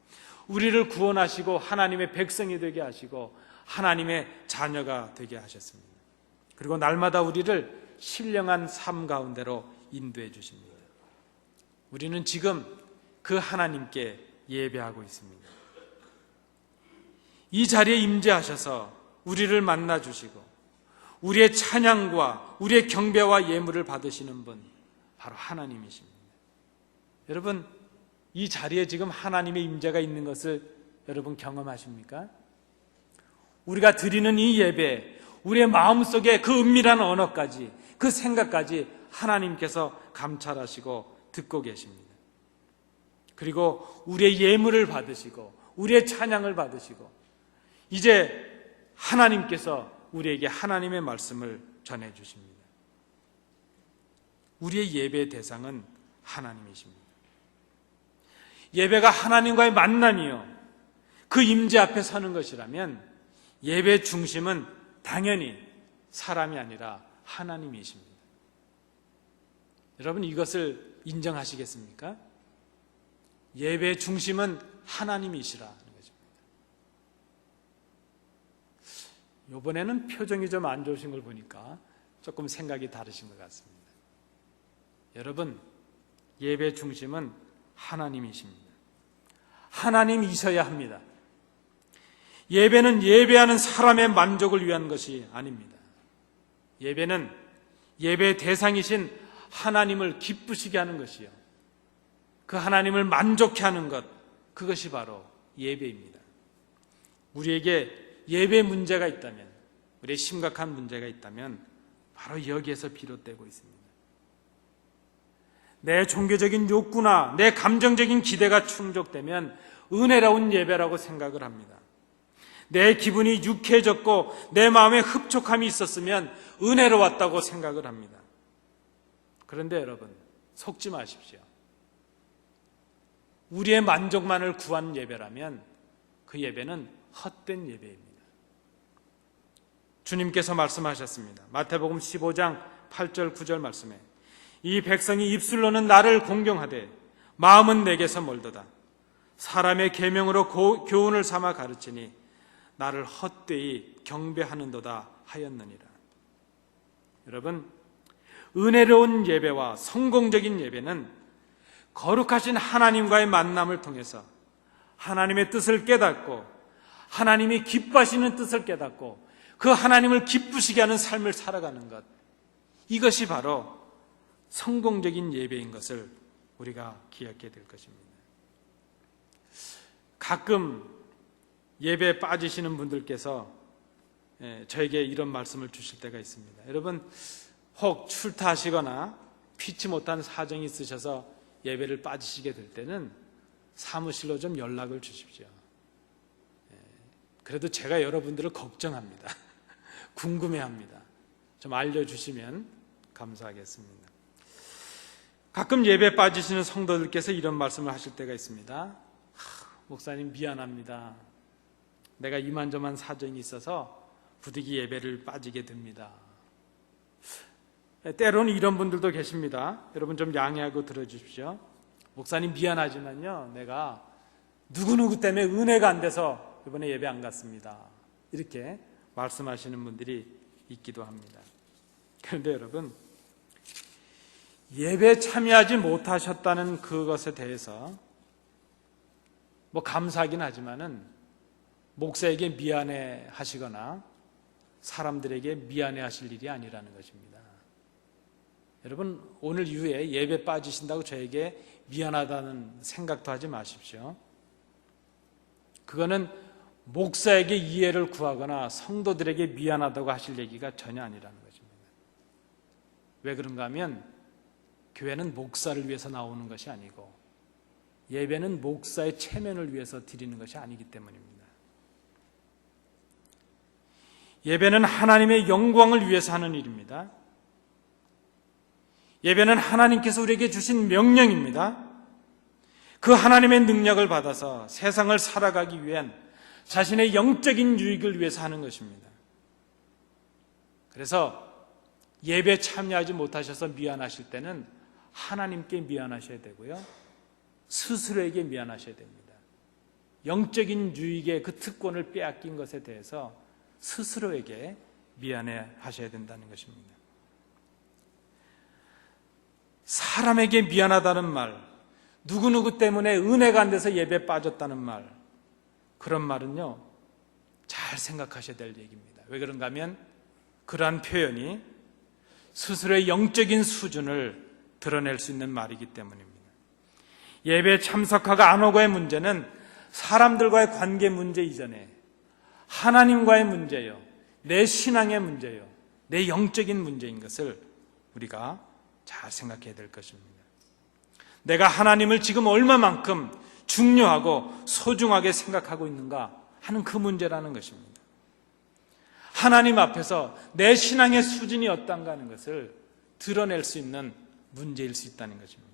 우리를 구원하시고 하나님의 백성이 되게 하시고 하나님의 자녀가 되게 하셨습니다. 그리고 날마다 우리를 신령한 삶 가운데로 인도해 주십니다. 우리는 지금 그 하나님께 예배하고 있습니다. 이 자리에 임재하셔서 우리를 만나 주시고 우리의 찬양과 우리의 경배와 예물을 받으시는 분, 바로 하나님이십니다. 여러분, 이 자리에 지금 하나님의 임재가 있는 것을 여러분 경험하십니까? 우리가 드리는 이 예배, 우리의 마음속에 그 은밀한 언어까지, 그 생각까지 하나님께서 감찰하시고 듣고 계십니다. 그리고 우리의 예물을 받으시고 우리의 찬양을 받으시고 이제 하나님께서 우리에게 하나님의 말씀을 전해 주십니다. 우리의 예배의 대상은 하나님이십니다. 예배가 하나님과의 만남이요, 그 임재 앞에 서는 것이라면 예배의 중심은 당연히 사람이 아니라 하나님이십니다. 여러분, 이것을 인정하시겠습니까? 예배의 중심은 하나님이시라는 것입니다. 이번에는 표정이 좀 안 좋으신 걸 보니까 조금 생각이 다르신 것 같습니다. 여러분, 예배의 중심은 하나님이십니다. 하나님이셔야 합니다. 예배는 예배하는 사람의 만족을 위한 것이 아닙니다. 예배는 예배의 대상이신 하나님을 기쁘시게 하는 것이요, 그 하나님을 만족해 하는 것, 그것이 바로 예배입니다. 우리에게 예배 문제가 있다면, 우리의 심각한 문제가 있다면 바로 여기에서 비롯되고 있습니다. 내 종교적인 욕구나 내 감정적인 기대가 충족되면 은혜로운 예배라고 생각을 합니다. 내 기분이 유쾌해졌고 내 마음에 흡족함이 있었으면 은혜로웠다고 생각을 합니다. 그런데 여러분, 속지 마십시오. 우리의 만족만을 구한 예배라면 그 예배는 헛된 예배입니다. 주님께서 말씀하셨습니다. 마태복음 15장 8절 9절 말씀에 이 백성이 입술로는 나를 공경하되 마음은 내게서 멀도다. 사람의 계명으로 교훈을 삼아 가르치니 나를 헛되이 경배하는도다 하였느니라. 여러분, 은혜로운 예배와 성공적인 예배는 거룩하신 하나님과의 만남을 통해서 하나님의 뜻을 깨닫고 하나님이 기뻐하시는 뜻을 깨닫고 그 하나님을 기쁘시게 하는 삶을 살아가는 것, 이것이 바로 성공적인 예배인 것을 우리가 기억해야 될 것입니다. 가끔 예배에 빠지시는 분들께서 저에게 이런 말씀을 주실 때가 있습니다. 여러분, 혹 출타하시거나 피치 못한 사정이 있으셔서 예배를 빠지시게 될 때는 사무실로 좀 연락을 주십시오. 그래도 제가 여러분들을 걱정합니다. 궁금해합니다. 좀 알려주시면 감사하겠습니다. 가끔 예배에 빠지시는 성도들께서 이런 말씀을 하실 때가 있습니다. 목사님 미안합니다. 내가 이만저만 사정이 있어서 부득이 예배를 빠지게 됩니다. 때로는 이런 분들도 계십니다. 여러분 좀 양해하고 들어주십시오. 목사님 미안하지만요, 내가 누구누구 때문에 은혜가 안 돼서 이번에 예배 안 갔습니다. 이렇게 말씀하시는 분들이 있기도 합니다. 그런데 여러분, 예배에 참여하지 못하셨다는 그것에 대해서 감사하긴 하지만은 목사에게 미안해 하시거나 사람들에게 미안해 하실 일이 아니라는 것입니다. 여러분, 오늘 이후에 예배 빠지신다고 저에게 미안하다는 생각도 하지 마십시오. 그거는 목사에게 이해를 구하거나 성도들에게 미안하다고 하실 얘기가 전혀 아니라는 것입니다. 왜 그런가 하면 교회는 목사를 위해서 나오는 것이 아니고 예배는 목사의 체면을 위해서 드리는 것이 아니기 때문입니다. 예배는 하나님의 영광을 위해서 하는 일입니다. 예배는 하나님께서 우리에게 주신 명령입니다. 그 하나님의 능력을 받아서 세상을 살아가기 위한 자신의 영적인 유익을 위해서 하는 것입니다. 그래서 예배에 참여하지 못하셔서 미안하실 때는 하나님께 미안하셔야 되고요, 스스로에게 미안하셔야 됩니다. 영적인 유익의 그 특권을 빼앗긴 것에 대해서 스스로에게 미안해 하셔야 된다는 것입니다. 사람에게 미안하다는 말, 누구누구 때문에 은혜가 안 돼서 예배에 빠졌다는 말, 그런 말은요, 잘 생각하셔야 될 얘기입니다. 왜 그런가 하면 그러한 표현이 스스로의 영적인 수준을 드러낼 수 있는 말이기 때문입니다. 예배에 참석하고 안 오고의 문제는 사람들과의 관계 문제 이전에 하나님과의 문제요, 내 신앙의 문제요, 내 영적인 문제인 것을 우리가 잘 생각해야 될 것입니다. 내가 하나님을 지금 얼마만큼 중요하고 소중하게 생각하고 있는가 하는 그 문제라는 것입니다. 하나님 앞에서 내 신앙의 수준이 어떤가 하는 것을 드러낼 수 있는 문제일 수 있다는 것입니다.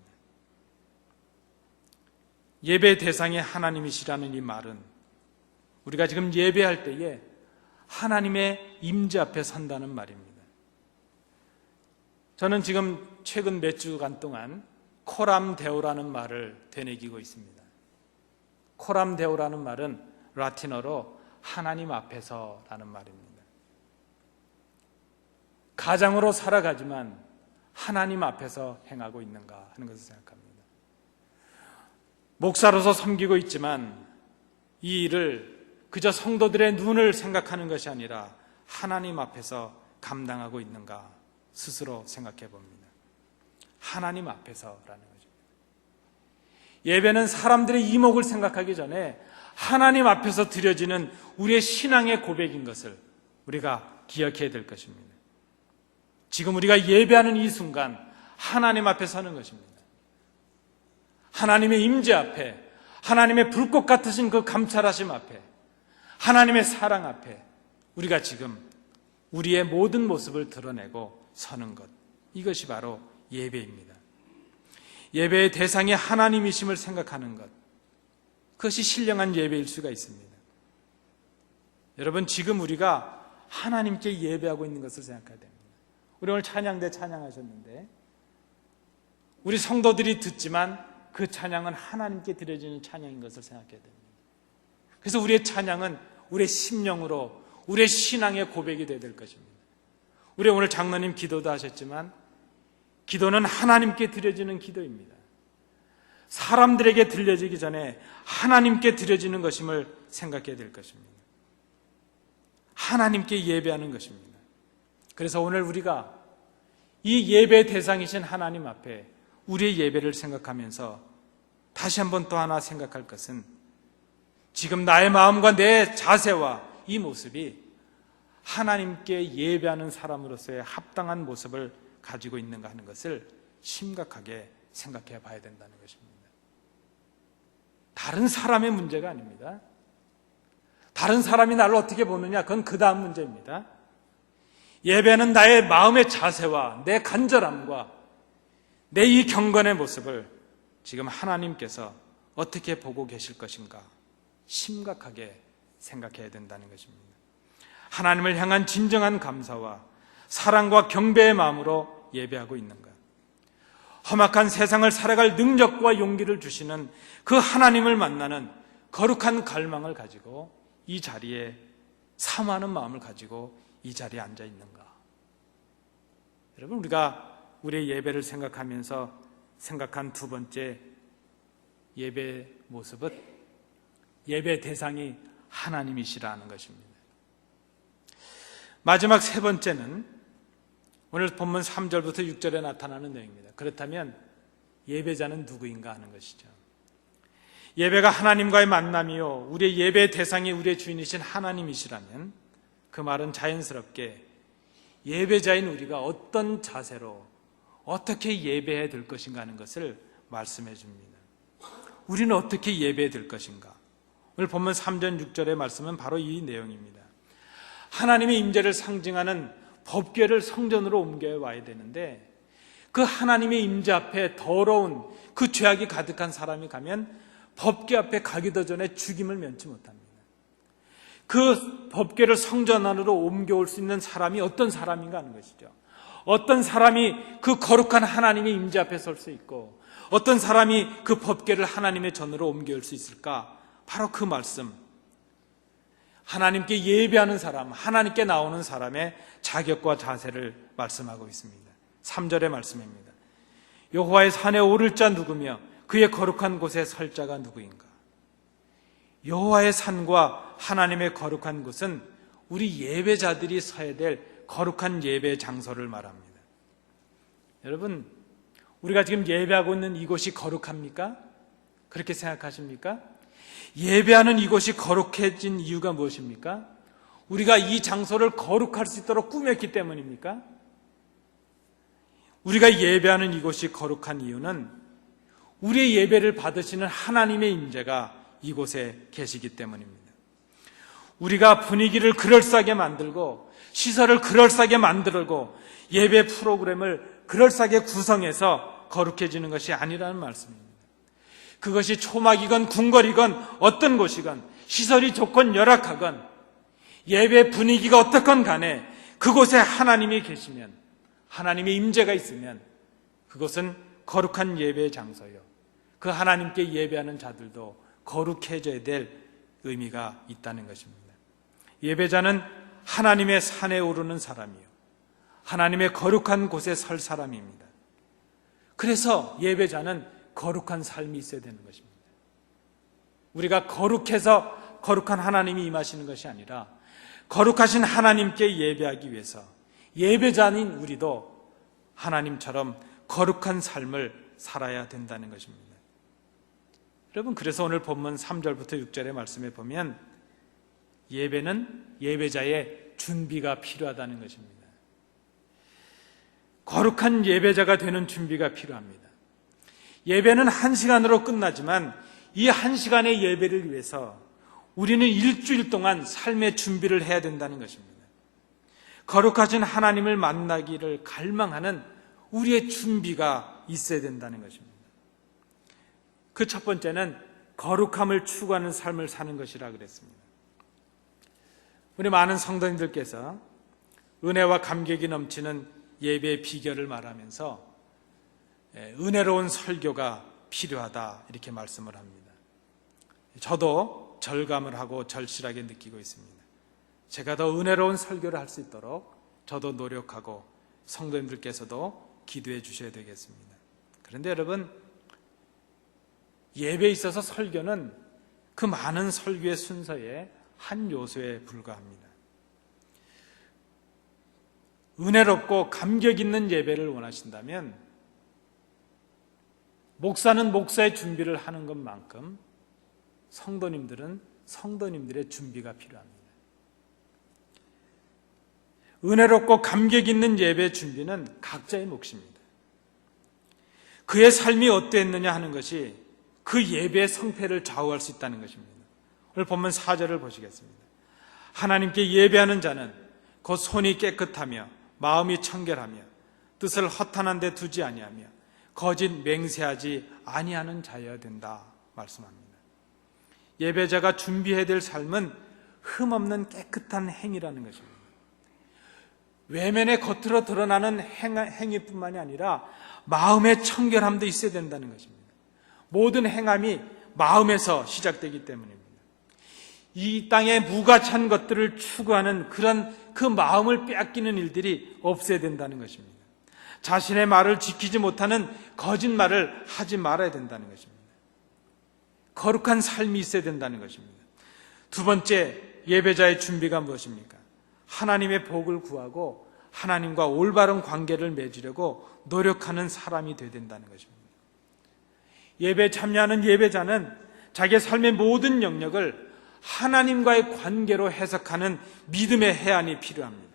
예배 대상이 하나님이시라는 이 말은 우리가 지금 예배할 때에 하나님의 임재 앞에 선다는 말입니다. 저는 지금 최근 몇 주간 동안 코람데오라는 말을 되새기고 있습니다. 코람데오라는 말은 라틴어로 하나님 앞에서라는 말입니다. 가장으로 살아가지만 하나님 앞에서 행하고 있는가 하는 것을 생각합니다. 목사로서 섬기고 있지만 이 일을 그저 성도들의 눈을 생각하는 것이 아니라 하나님 앞에서 감당하고 있는가 스스로 생각해 봅니다. 하나님 앞에서라는 거죠. 예배는 사람들의 이목을 생각하기 전에 하나님 앞에서 드려지는 우리의 신앙의 고백인 것을 우리가 기억해야 될 것입니다. 지금 우리가 예배하는 이 순간 하나님 앞에 서는 것입니다. 하나님의 임재 앞에, 하나님의 불꽃 같으신 그 감찰하심 앞에, 하나님의 사랑 앞에 우리가 지금 우리의 모든 모습을 드러내고 서는 것, 이것이 바로 예배입니다. 예배의 대상이 하나님이심을 생각하는 것, 그것이 신령한 예배일 수가 있습니다. 여러분, 지금 우리가 하나님께 예배하고 있는 것을 생각해야 됩니다. 우리 오늘 찬양대 찬양하셨는데 우리 성도들이 듣지만 그 찬양은 하나님께 드려지는 찬양인 것을 생각해야 됩니다. 그래서 우리의 찬양은 우리의 심령으로 우리의 신앙의 고백이 되어야 될 것입니다. 우리 오늘 장로님 기도도 하셨지만 기도는 하나님께 드려지는 기도입니다. 사람들에게 들려지기 전에 하나님께 드려지는 것임을 생각해야 될 것입니다. 하나님께 예배하는 것입니다. 그래서 오늘 우리가 이 예배 대상이신 하나님 앞에 우리의 예배를 생각하면서 다시 한번 또 하나 생각할 것은 지금 나의 마음과 내 자세와 이 모습이 하나님께 예배하는 사람으로서의 합당한 모습을 가지고 있는가 하는 것을 심각하게 생각해 봐야 된다는 것입니다. 다른 사람의 문제가 아닙니다. 다른 사람이 나를 어떻게 보느냐, 그건 그 다음 문제입니다. 예배는 나의 마음의 자세와 내 간절함과 내 이 경건의 모습을 지금 하나님께서 어떻게 보고 계실 것인가, 심각하게 생각해야 된다는 것입니다. 하나님을 향한 진정한 감사와 사랑과 경배의 마음으로 예배하고 있는가? 험악한 세상을 살아갈 능력과 용기를 주시는 그 하나님을 만나는 거룩한 갈망을 가지고 이 자리에 사모하는 마음을 가지고 이 자리에 앉아 있는가? 여러분, 우리가 우리의 예배를 생각하면서 생각한 두 번째 예배 모습은 예배 대상이 하나님이시라는 것입니다. 마지막 세 번째는 오늘 본문 3절부터 6절에 나타나는 내용입니다. 그렇다면 예배자는 누구인가 하는 것이죠. 예배가 하나님과의 만남이요, 우리의 예배의 대상이 우리의 주인이신 하나님이시라면 그 말은 자연스럽게 예배자인 우리가 어떤 자세로 어떻게 예배해야 될 것인가 하는 것을 말씀해 줍니다. 우리는 어떻게 예배해야 될 것인가? 오늘 본문 3절 6절의 말씀은 바로 이 내용입니다. 하나님의 임재를 상징하는 법궤를 성전으로 옮겨와야 되는데 그 하나님의 임재 앞에 더러운 그 죄악이 가득한 사람이 가면 법궤 앞에 가기도 전에 죽임을 면치 못합니다. 그 법궤를 성전 안으로 옮겨올 수 있는 사람이 어떤 사람인가 하는 것이죠. 어떤 사람이 그 거룩한 하나님의 임재 앞에 설 수 있고 어떤 사람이 그 법궤를 하나님의 전으로 옮겨올 수 있을까? 바로 그 말씀, 하나님께 예배하는 사람, 하나님께 나오는 사람의 자격과 자세를 말씀하고 있습니다. 3절의 말씀입니다. 여호와의 산에 오를 자 누구며 그의 거룩한 곳에 설 자가 누구인가? 여호와의 산과 하나님의 거룩한 곳은 우리 예배자들이 서야 될 거룩한 예배 장소를 말합니다. 여러분, 우리가 지금 예배하고 있는 이곳이 거룩합니까? 그렇게 생각하십니까? 예배하는 이곳이 거룩해진 이유가 무엇입니까? 우리가 이 장소를 거룩할 수 있도록 꾸몄기 때문입니까? 우리가 예배하는 이곳이 거룩한 이유는 우리의 예배를 받으시는 하나님의 임재가 이곳에 계시기 때문입니다. 우리가 분위기를 그럴싸하게 만들고 시설을 그럴싸하게 만들고 예배 프로그램을 그럴싸하게 구성해서 거룩해지는 것이 아니라는 말씀입니다. 그것이 초막이건 궁궐이건 어떤 곳이건 시설이 좋건 열악하건 예배 분위기가 어떻건 간에 그곳에 하나님이 계시면, 하나님의 임재가 있으면 그것은 거룩한 예배의 장소요, 그 하나님께 예배하는 자들도 거룩해져야 될 의미가 있다는 것입니다. 예배자는 하나님의 산에 오르는 사람이요, 하나님의 거룩한 곳에 설 사람입니다. 그래서 예배자는 거룩한 삶이 있어야 되는 것입니다. 우리가 거룩해서 거룩한 하나님이 임하시는 것이 아니라 거룩하신 하나님께 예배하기 위해서 예배자인 우리도 하나님처럼 거룩한 삶을 살아야 된다는 것입니다. 여러분, 그래서 오늘 본문 3절부터 6절의 말씀에 보면 예배는 예배자의 준비가 필요하다는 것입니다. 거룩한 예배자가 되는 준비가 필요합니다. 예배는 1시간으로 끝나지만 이 1시간의 예배를 위해서 우리는 일주일 동안 삶의 준비를 해야 된다는 것입니다. 거룩하신 하나님을 만나기를 갈망하는 우리의 준비가 있어야 된다는 것입니다. 그 첫 번째는 거룩함을 추구하는 삶을 사는 것이라 그랬습니다. 우리 많은 성도님들께서 은혜와 감격이 넘치는 예배의 비결을 말하면서 은혜로운 설교가 필요하다 이렇게 말씀을 합니다. 저도 절감을 하고 절실하게 느끼고 있습니다. 제가 더 은혜로운 설교를 할 수 있도록 저도 노력하고 성도님들께서도 기도해 주셔야 되겠습니다. 그런데 여러분, 예배에 있어서 설교는 그 많은 설교의 순서의 한 요소에 불과합니다. 은혜롭고 감격 있는 예배를 원하신다면 목사는 목사의 준비를 하는 것만큼 성도님들은 성도님들의 준비가 필요합니다. 은혜롭고 감격 있는 예배 준비는 각자의 몫입니다. 그의 삶이 어땠느냐 하는 것이 그 예배의 성패를 좌우할 수 있다는 것입니다. 오늘 본문 4절을 보시겠습니다. 하나님께 예배하는 자는 곧 손이 깨끗하며 마음이 청결하며 뜻을 허탄한 데 두지 아니하며 거짓 맹세하지 아니하는 자여야 된다 말씀합니다. 예배자가 준비해야 될 삶은 흠없는 깨끗한 행위라는 것입니다. 외면의 겉으로 드러나는 행위뿐만이 아니라 마음의 청결함도 있어야 된다는 것입니다. 모든 행함이 마음에서 시작되기 때문입니다. 이 땅에 무가 찬 것들을 추구하는 그런 그 마음을 빼앗기는 일들이 없어야 된다는 것입니다. 자신의 말을 지키지 못하는 거짓말을 하지 말아야 된다는 것입니다. 거룩한 삶이 있어야 된다는 것입니다. 두 번째, 예배자의 준비가 무엇입니까? 하나님의 복을 구하고 하나님과 올바른 관계를 맺으려고 노력하는 사람이 되어야 된다는 것입니다. 예배 참여하는 예배자는 자기의 삶의 모든 영역을 하나님과의 관계로 해석하는 믿음의 해안이 필요합니다.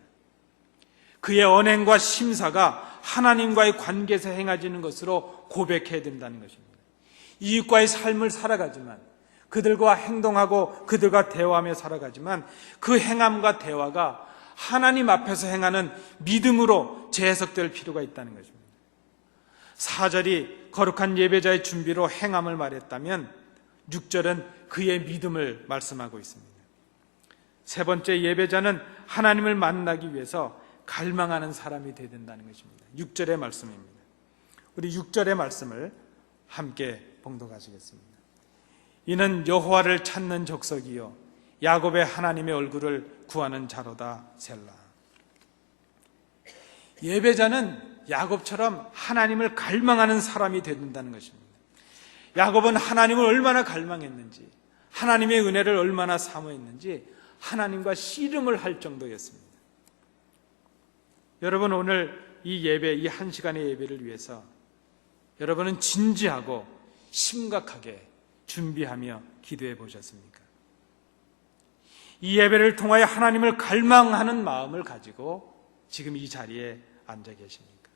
그의 언행과 심사가 하나님과의 관계에서 행해지는 것으로 고백해야 된다는 것입니다. 이웃과의 삶을 살아가지만, 그들과 행동하고 그들과 대화하며 살아가지만 그 행함과 대화가 하나님 앞에서 행하는 믿음으로 재해석될 필요가 있다는 것입니다. 4절이 거룩한 예배자의 준비로 행함을 말했다면 6절은 그의 믿음을 말씀하고 있습니다. 세 번째, 예배자는 하나님을 만나기 위해서 갈망하는 사람이 되어야 된다는 것입니다. 6절의 말씀입니다. 우리 6절의 말씀을 함께 봉독하시겠습니다. 이는 여호와를 찾는 족속이요 야곱의 하나님의 얼굴을 구하는 자로다. 셀라. 예배자는 야곱처럼 하나님을 갈망하는 사람이 된다는 것입니다. 야곱은 하나님을 얼마나 갈망했는지, 하나님의 은혜를 얼마나 사모했는지 하나님과 씨름을 할 정도였습니다. 여러분, 오늘 이 예배, 이 한 시간의 예배를 위해서 여러분은 진지하고 심각하게 준비하며 기도해 보셨습니까? 이 예배를 통하여 하나님을 갈망하는 마음을 가지고 지금 이 자리에 앉아 계십니까?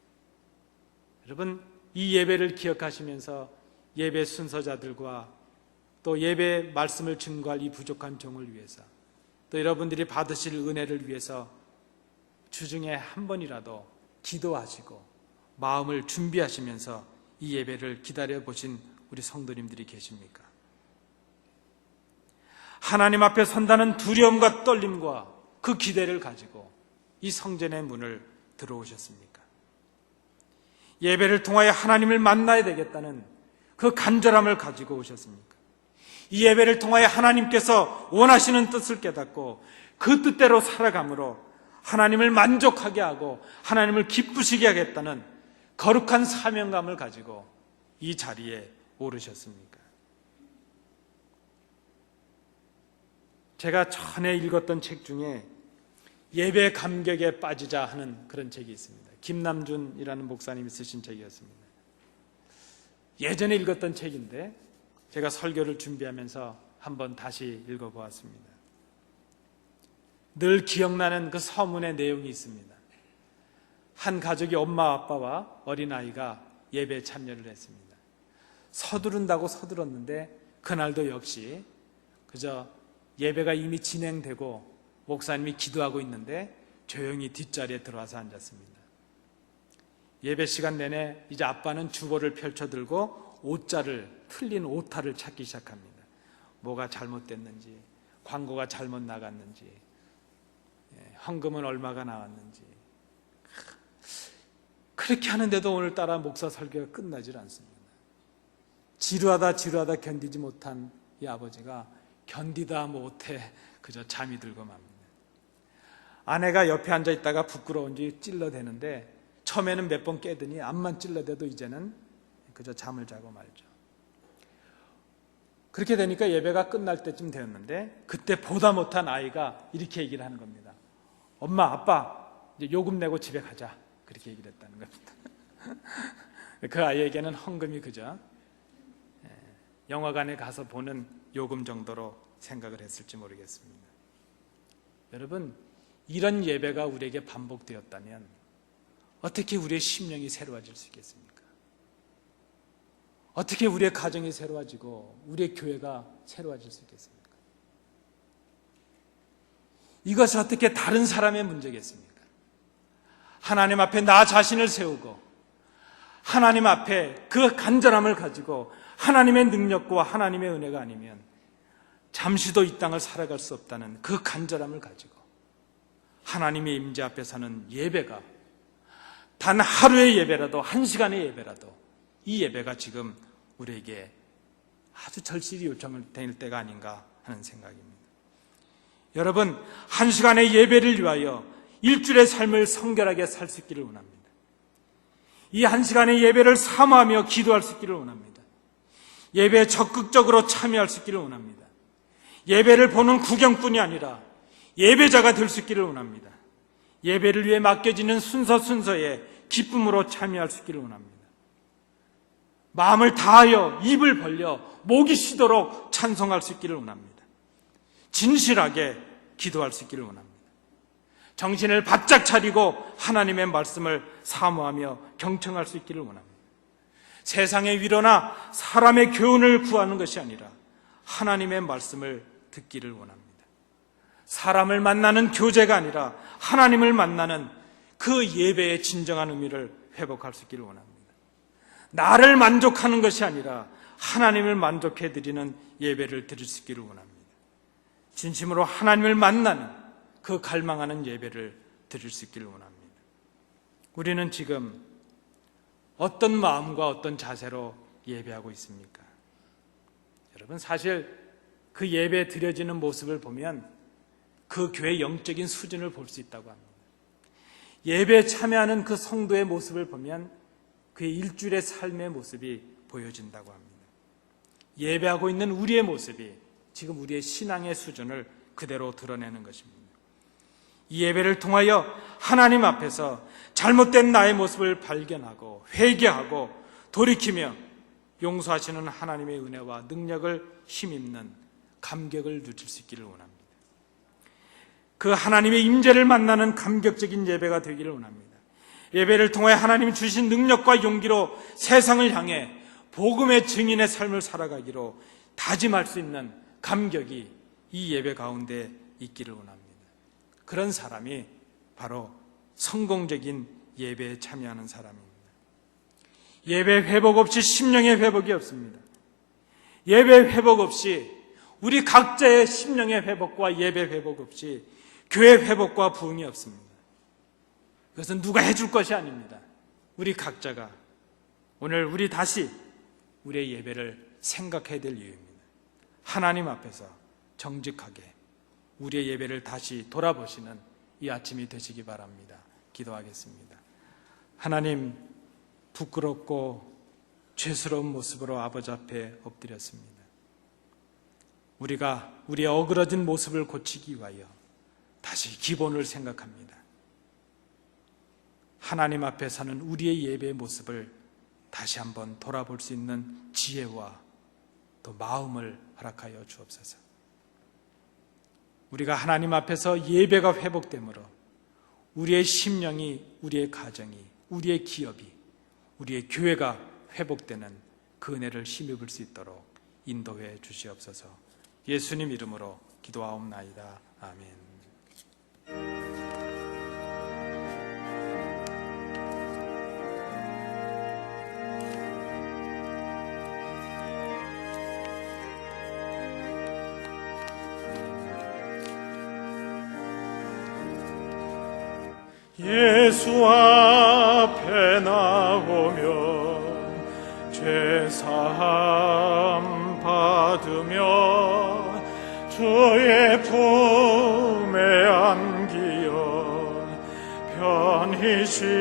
여러분, 이 예배를 기억하시면서 예배 순서자들과 또 예배 말씀을 증거할 이 부족한 종을 위해서, 또 여러분들이 받으실 은혜를 위해서 주중에 한 번이라도 기도하시고 마음을 준비하시면서 이 예배를 기다려 보신 우리 성도님들이 계십니까? 하나님 앞에 선다는 두려움과 떨림과 그 기대를 가지고 이 성전의 문을 들어오셨습니까? 예배를 통하여 하나님을 만나야 되겠다는 그 간절함을 가지고 오셨습니까? 이 예배를 통하여 하나님께서 원하시는 뜻을 깨닫고 그 뜻대로 살아감으로 하나님을 만족하게 하고 하나님을 기쁘시게 하겠다는 거룩한 사명감을 가지고 이 자리에 오르셨습니까? 제가 전에 읽었던 책 중에 예배 감격에 빠지자 하는 그런 책이 있습니다. 김남준이라는 목사님이 쓰신 책이었습니다. 예전에 읽었던 책인데 제가 설교를 준비하면서 한번 다시 읽어보았습니다. 늘 기억나는 그 서문의 내용이 있습니다. 한 가족이 엄마 아빠와 어린아이가 예배에 참여를 했습니다. 서두른다고 서둘렀는데 그날도 역시 그저 예배가 이미 진행되고 목사님이 기도하고 있는데 조용히 뒷자리에 들어와서 앉았습니다. 예배 시간 내내 이제 아빠는 주보를 펼쳐들고 옷자를, 틀린 오타를 찾기 시작합니다. 뭐가 잘못됐는지, 광고가 잘못 나갔는지, 헌금은 얼마가 나왔는지. 그렇게 하는데도 오늘따라 목사 설교가 끝나질 않습니다. 지루하다 견디지 못한 이 아버지가 견디다 못해 그저 잠이 들고 맙니다. 아내가 옆에 앉아 있다가 부끄러운지 찔러대는데 처음에는 몇 번 깨더니 앞만 찔러대도 이제는 그저 잠을 자고 말죠. 그렇게 되니까 예배가 끝날 때쯤 되었는데 그때 보다 못한 아이가 이렇게 얘기를 하는 겁니다. 엄마, 아빠, 이제 요금 내고 집에 가자. 그렇게 얘기를 했다는 겁니다. 그 아이에게는 헌금이 그저 영화관에 가서 보는 요금 정도로 생각을 했을지 모르겠습니다. 여러분, 이런 예배가 우리에게 반복되었다면 어떻게 우리의 심령이 새로워질 수 있겠습니까? 어떻게 우리의 가정이 새로워지고 우리의 교회가 새로워질 수 있겠습니까? 이것이 어떻게 다른 사람의 문제겠습니까? 하나님 앞에 나 자신을 세우고 하나님 앞에 그 간절함을 가지고 하나님의 능력과 하나님의 은혜가 아니면 잠시도 이 땅을 살아갈 수 없다는 그 간절함을 가지고 하나님의 임재 앞에 사는 예배가, 단 하루의 예배라도, 한 시간의 예배라도, 이 예배가 지금 우리에게 아주 절실히 요청될 때가 아닌가 하는 생각입니다. 여러분, 한 시간의 예배를 위하여 일주일의 삶을 성결하게 살 수 있기를 원합니다. 이 한 시간의 예배를 사모하며 기도할 수 있기를 원합니다. 예배에 적극적으로 참여할 수 있기를 원합니다. 예배를 보는 구경뿐이 아니라 예배자가 될 수 있기를 원합니다. 예배를 위해 맡겨지는 순서에 기쁨으로 참여할 수 있기를 원합니다. 마음을 다하여 입을 벌려 목이 쉬도록 찬송할 수 있기를 원합니다. 진실하게 기도할 수 있기를 원합니다. 정신을 바짝 차리고 하나님의 말씀을 사모하며 경청할 수 있기를 원합니다. 세상의 위로나 사람의 교훈을 구하는 것이 아니라 하나님의 말씀을 듣기를 원합니다. 사람을 만나는 교제가 아니라 하나님을 만나는 그 예배의 진정한 의미를 회복할 수 있기를 원합니다. 나를 만족하는 것이 아니라 하나님을 만족해드리는 예배를 드릴 수 있기를 원합니다. 진심으로 하나님을 만나는 그 갈망하는 예배를 드릴 수 있기를 원합니다. 우리는 지금 어떤 마음과 어떤 자세로 예배하고 있습니까? 여러분, 사실 그 예배 드려지는 모습을 보면 그 교회의 영적인 수준을 볼 수 있다고 합니다. 예배에 참여하는 그 성도의 모습을 보면 그의 일주일의 삶의 모습이 보여진다고 합니다. 예배하고 있는 우리의 모습이 지금 우리의 신앙의 수준을 그대로 드러내는 것입니다. 이 예배를 통하여 하나님 앞에서 잘못된 나의 모습을 발견하고 회개하고 돌이키며 용서하시는 하나님의 은혜와 능력을 힘입는 감격을 누릴 수 있기를 원합니다. 그 하나님의 임재를 만나는 감격적인 예배가 되기를 원합니다. 예배를 통해 하나님이 주신 능력과 용기로 세상을 향해 복음의 증인의 삶을 살아가기로 다짐할 수 있는 감격이 이 예배 가운데 있기를 원합니다. 그런 사람이 바로 성공적인 예배에 참여하는 사람입니다. 예배 회복 없이 심령의 회복이 없습니다. 예배 회복 없이, 우리 각자의 심령의 회복과 예배 회복 없이 교회 회복과 부흥이 없습니다. 그것은 누가 해줄 것이 아닙니다. 우리 각자가 오늘 우리 다시 우리의 예배를 생각해야 될 이유입니다. 하나님 앞에서 정직하게 우리의 예배를 다시 돌아보시는 이 아침이 되시기 바랍니다. 기도하겠습니다. 하나님, 부끄럽고 죄스러운 모습으로 아버지 앞에 엎드렸습니다. 우리가 우리의 어그러진 모습을 고치기 위하여 다시 기본을 생각합니다. 하나님 앞에 사는 우리의 예배의 모습을 다시 한번 돌아볼 수 있는 지혜와 또 마음을 허락하여 주옵소서. 우리가 하나님 앞에서 예배가 회복되므로 우리의 심령이, 우리의 가정이, 우리의 기업이, 우리의 교회가 회복되는 그 은혜를 힘입을 수 있도록 인도해 주시옵소서. 예수님 이름으로 기도하옵나이다. 아멘. 예수 앞에 나오면 죄사함 받으며 주의 품에 안기어 편히 쉬리라.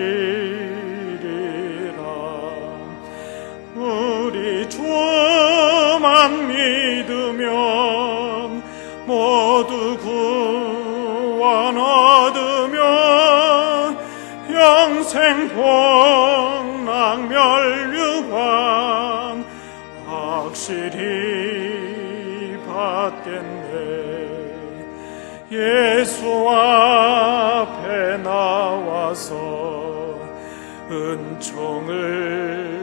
우리 주만 믿으면 모두 구원 얻으며 영생 복락 멸류관 확실히 받겠네. 예수 앞에 나와서 은총을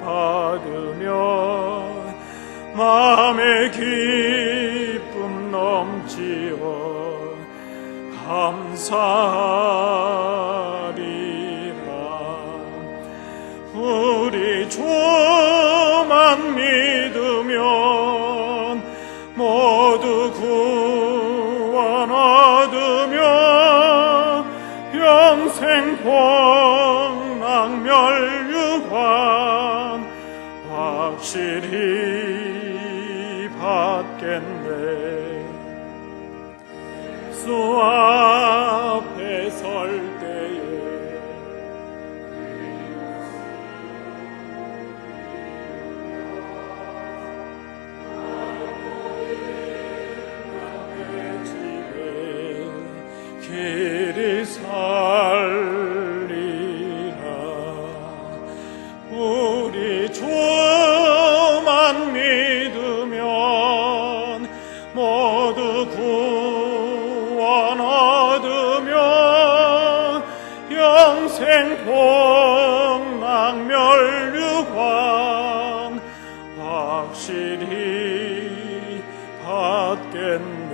받으며 마음의 기쁨 넘치어 감사하리라. 우리 주만 믿으면 모두 영생복락멸유관 확실히 받겠네. 주 앞에 설 때에 내 집에 길이 살리라. 우리 주만 믿으면 모두 구원 얻으며 영생복락멸유관 확실히 받겠네.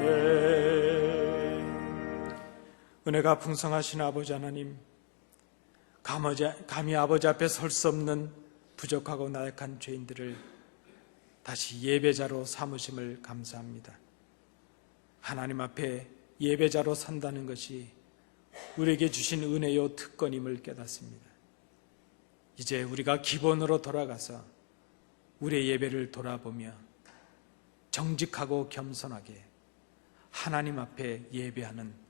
은혜가 풍성하신 아버지 하나님, 감히 아버지 앞에 설 수 없는 부족하고 나약한 죄인들을 다시 예배자로 삼으심을 감사합니다. 하나님 앞에 예배자로 선다는 것이 우리에게 주신 은혜요 특권임을 깨닫습니다. 이제 우리가 기본으로 돌아가서 우리의 예배를 돌아보며 정직하고 겸손하게 하나님 앞에 예배하는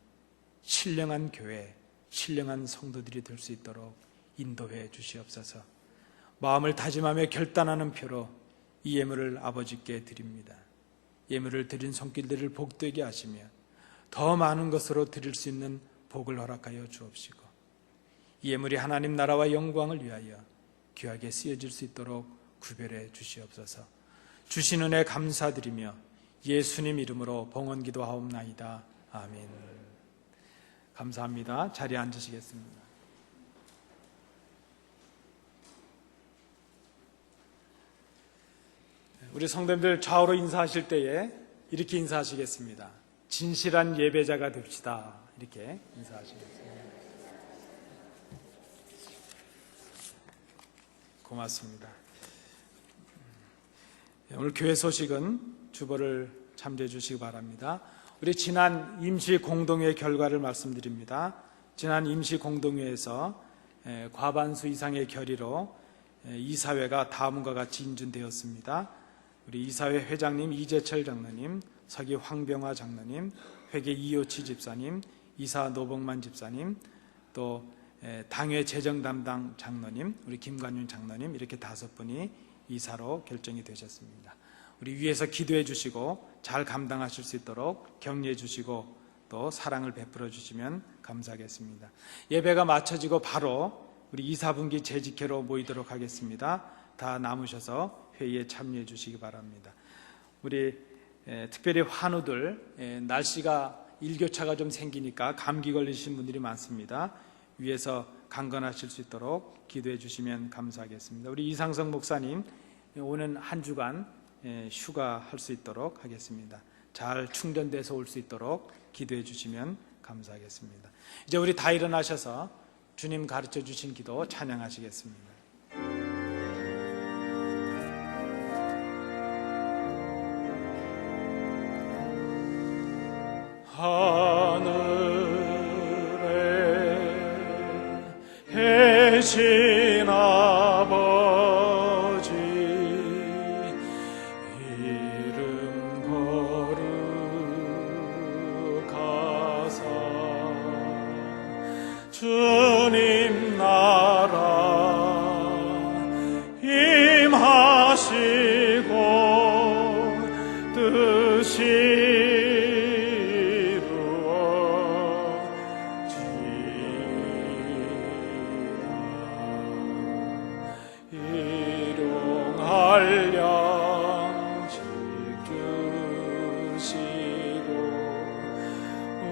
신령한 교회, 신령한 성도들이 될 수 있도록 인도해 주시옵소서. 마음을 다짐하며 결단하는 표로 이 예물을 아버지께 드립니다. 예물을 드린 손길들을 복되게 하시며 더 많은 것으로 드릴 수 있는 복을 허락하여 주옵시고, 이 예물이 하나님 나라와 영광을 위하여 귀하게 쓰여질 수 있도록 구별해 주시옵소서. 주신 은혜 감사드리며 예수님 이름으로 봉헌기도하옵나이다. 아멘. 감사합니다. 자리에 앉으시겠습니다. 우리 성도님들 좌우로 인사하실 때에 이렇게 인사하시겠습니다. 진실한 예배자가 됩시다. 이렇게 인사하시겠습니다. 고맙습니다. 오늘 교회 소식은 주보를 참조해 주시기 바랍니다. 우리 지난 임시 공동회 결과를 말씀드립니다. 지난 임시 공동회에서 과반수 이상의 결의로 이사회가 다음과 같이 인준되었습니다. 우리 이사회 회장님 이재철 장로님, 서기 황병화 장로님, 회계 이호치 집사님, 이사 노복만 집사님, 또 당회 재정 담당 장로님, 우리 김관윤 장로님, 이렇게 5분이 이사로 결정이 되셨습니다. 우리 위에서 기도해 주시고 잘 감당하실 수 있도록 격려해 주시고 또 사랑을 베풀어 주시면 감사하겠습니다. 예배가 마쳐지고 바로 우리 이사분기 재직회로 모이도록 하겠습니다. 다 남으셔서 회의에 참여해 주시기 바랍니다. 우리 특별히 환우들, 날씨가 일교차가 좀 생기니까 감기 걸리신 분들이 많습니다. 위에서 강건하실 수 있도록 기도해 주시면 감사하겠습니다. 우리 이상성 목사님 오는 한 주간 휴가할 수 있도록 하겠습니다. 잘 충전돼서 올 수 있도록 기도해 주시면 감사하겠습니다. 이제 우리 다 일어나셔서 주님 가르쳐 주신 기도 찬양하시겠습니다. 하늘에 계신 아버지 이름 거룩하사 주님 나라 임하시고 뜻이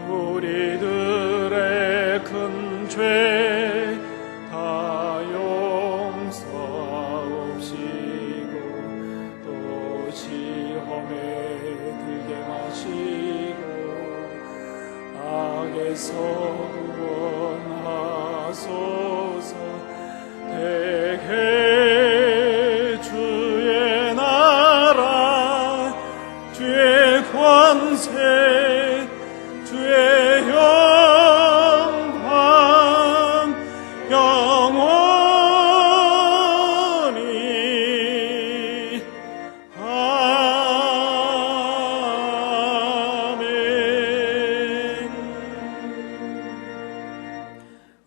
우리들의 큰 죄 다 용서하옵시고 또 시험에 들게 마시고 악에서 구원하소서. 대개 주의 나라 주의 권세 주의 영광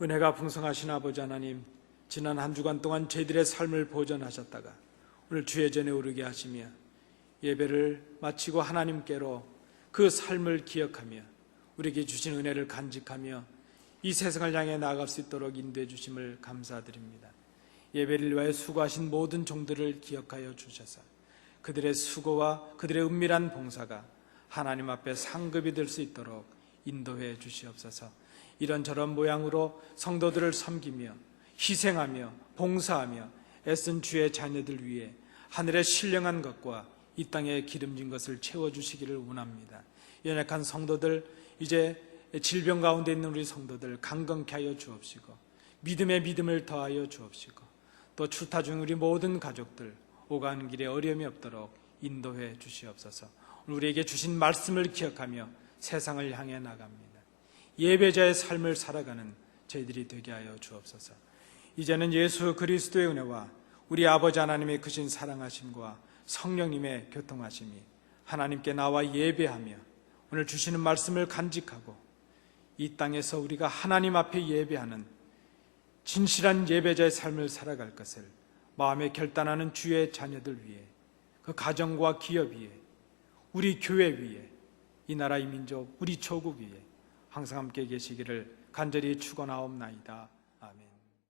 은혜가 풍성하신 아버지 하나님, 지난 한 주간 동안 저희들의 삶을 보존하셨다가 오늘 주의 전에 오르게 하시며 예배를 마치고 하나님께로 그 삶을 기억하며 우리에게 주신 은혜를 간직하며 이 세상을 향해 나아갈 수 있도록 인도해 주심을 감사드립니다. 예배를 위하여 수고하신 모든 종들을 기억하여 주셔서 그들의 수고와 그들의 은밀한 봉사가 하나님 앞에 상급이 될 수 있도록 인도해 주시옵소서. 이런저런 모양으로 성도들을 섬기며 희생하며 봉사하며 애쓴 주의 자녀들 위해 하늘의 신령한 것과 이 땅에 기름진 것을 채워주시기를 원합니다. 연약한 성도들, 이제 질병 가운데 있는 우리 성도들 강건케 하여 주옵시고 믿음에 믿음을 더하여 주옵시고 또 출타 중 우리 모든 가족들 오가는 길에 어려움이 없도록 인도해 주시옵소서. 우리에게 주신 말씀을 기억하며 세상을 향해 나갑니다. 예배자의 삶을 살아가는 저희들이 되게 하여 주옵소서. 이제는 예수 그리스도의 은혜와 우리 아버지 하나님의 크신 사랑하심과 성령님의 교통하심이 하나님께 나와 예배하며 오늘 주시는 말씀을 간직하고 이 땅에서 우리가 하나님 앞에 예배하는 진실한 예배자의 삶을 살아갈 것을 마음에 결단하는 주의 자녀들 위해, 그 가정과 기업 위에, 우리 교회 위에, 이 나라의 민족, 우리 조국 위에 항상 함께 계시기를 간절히 축원하옵나이다.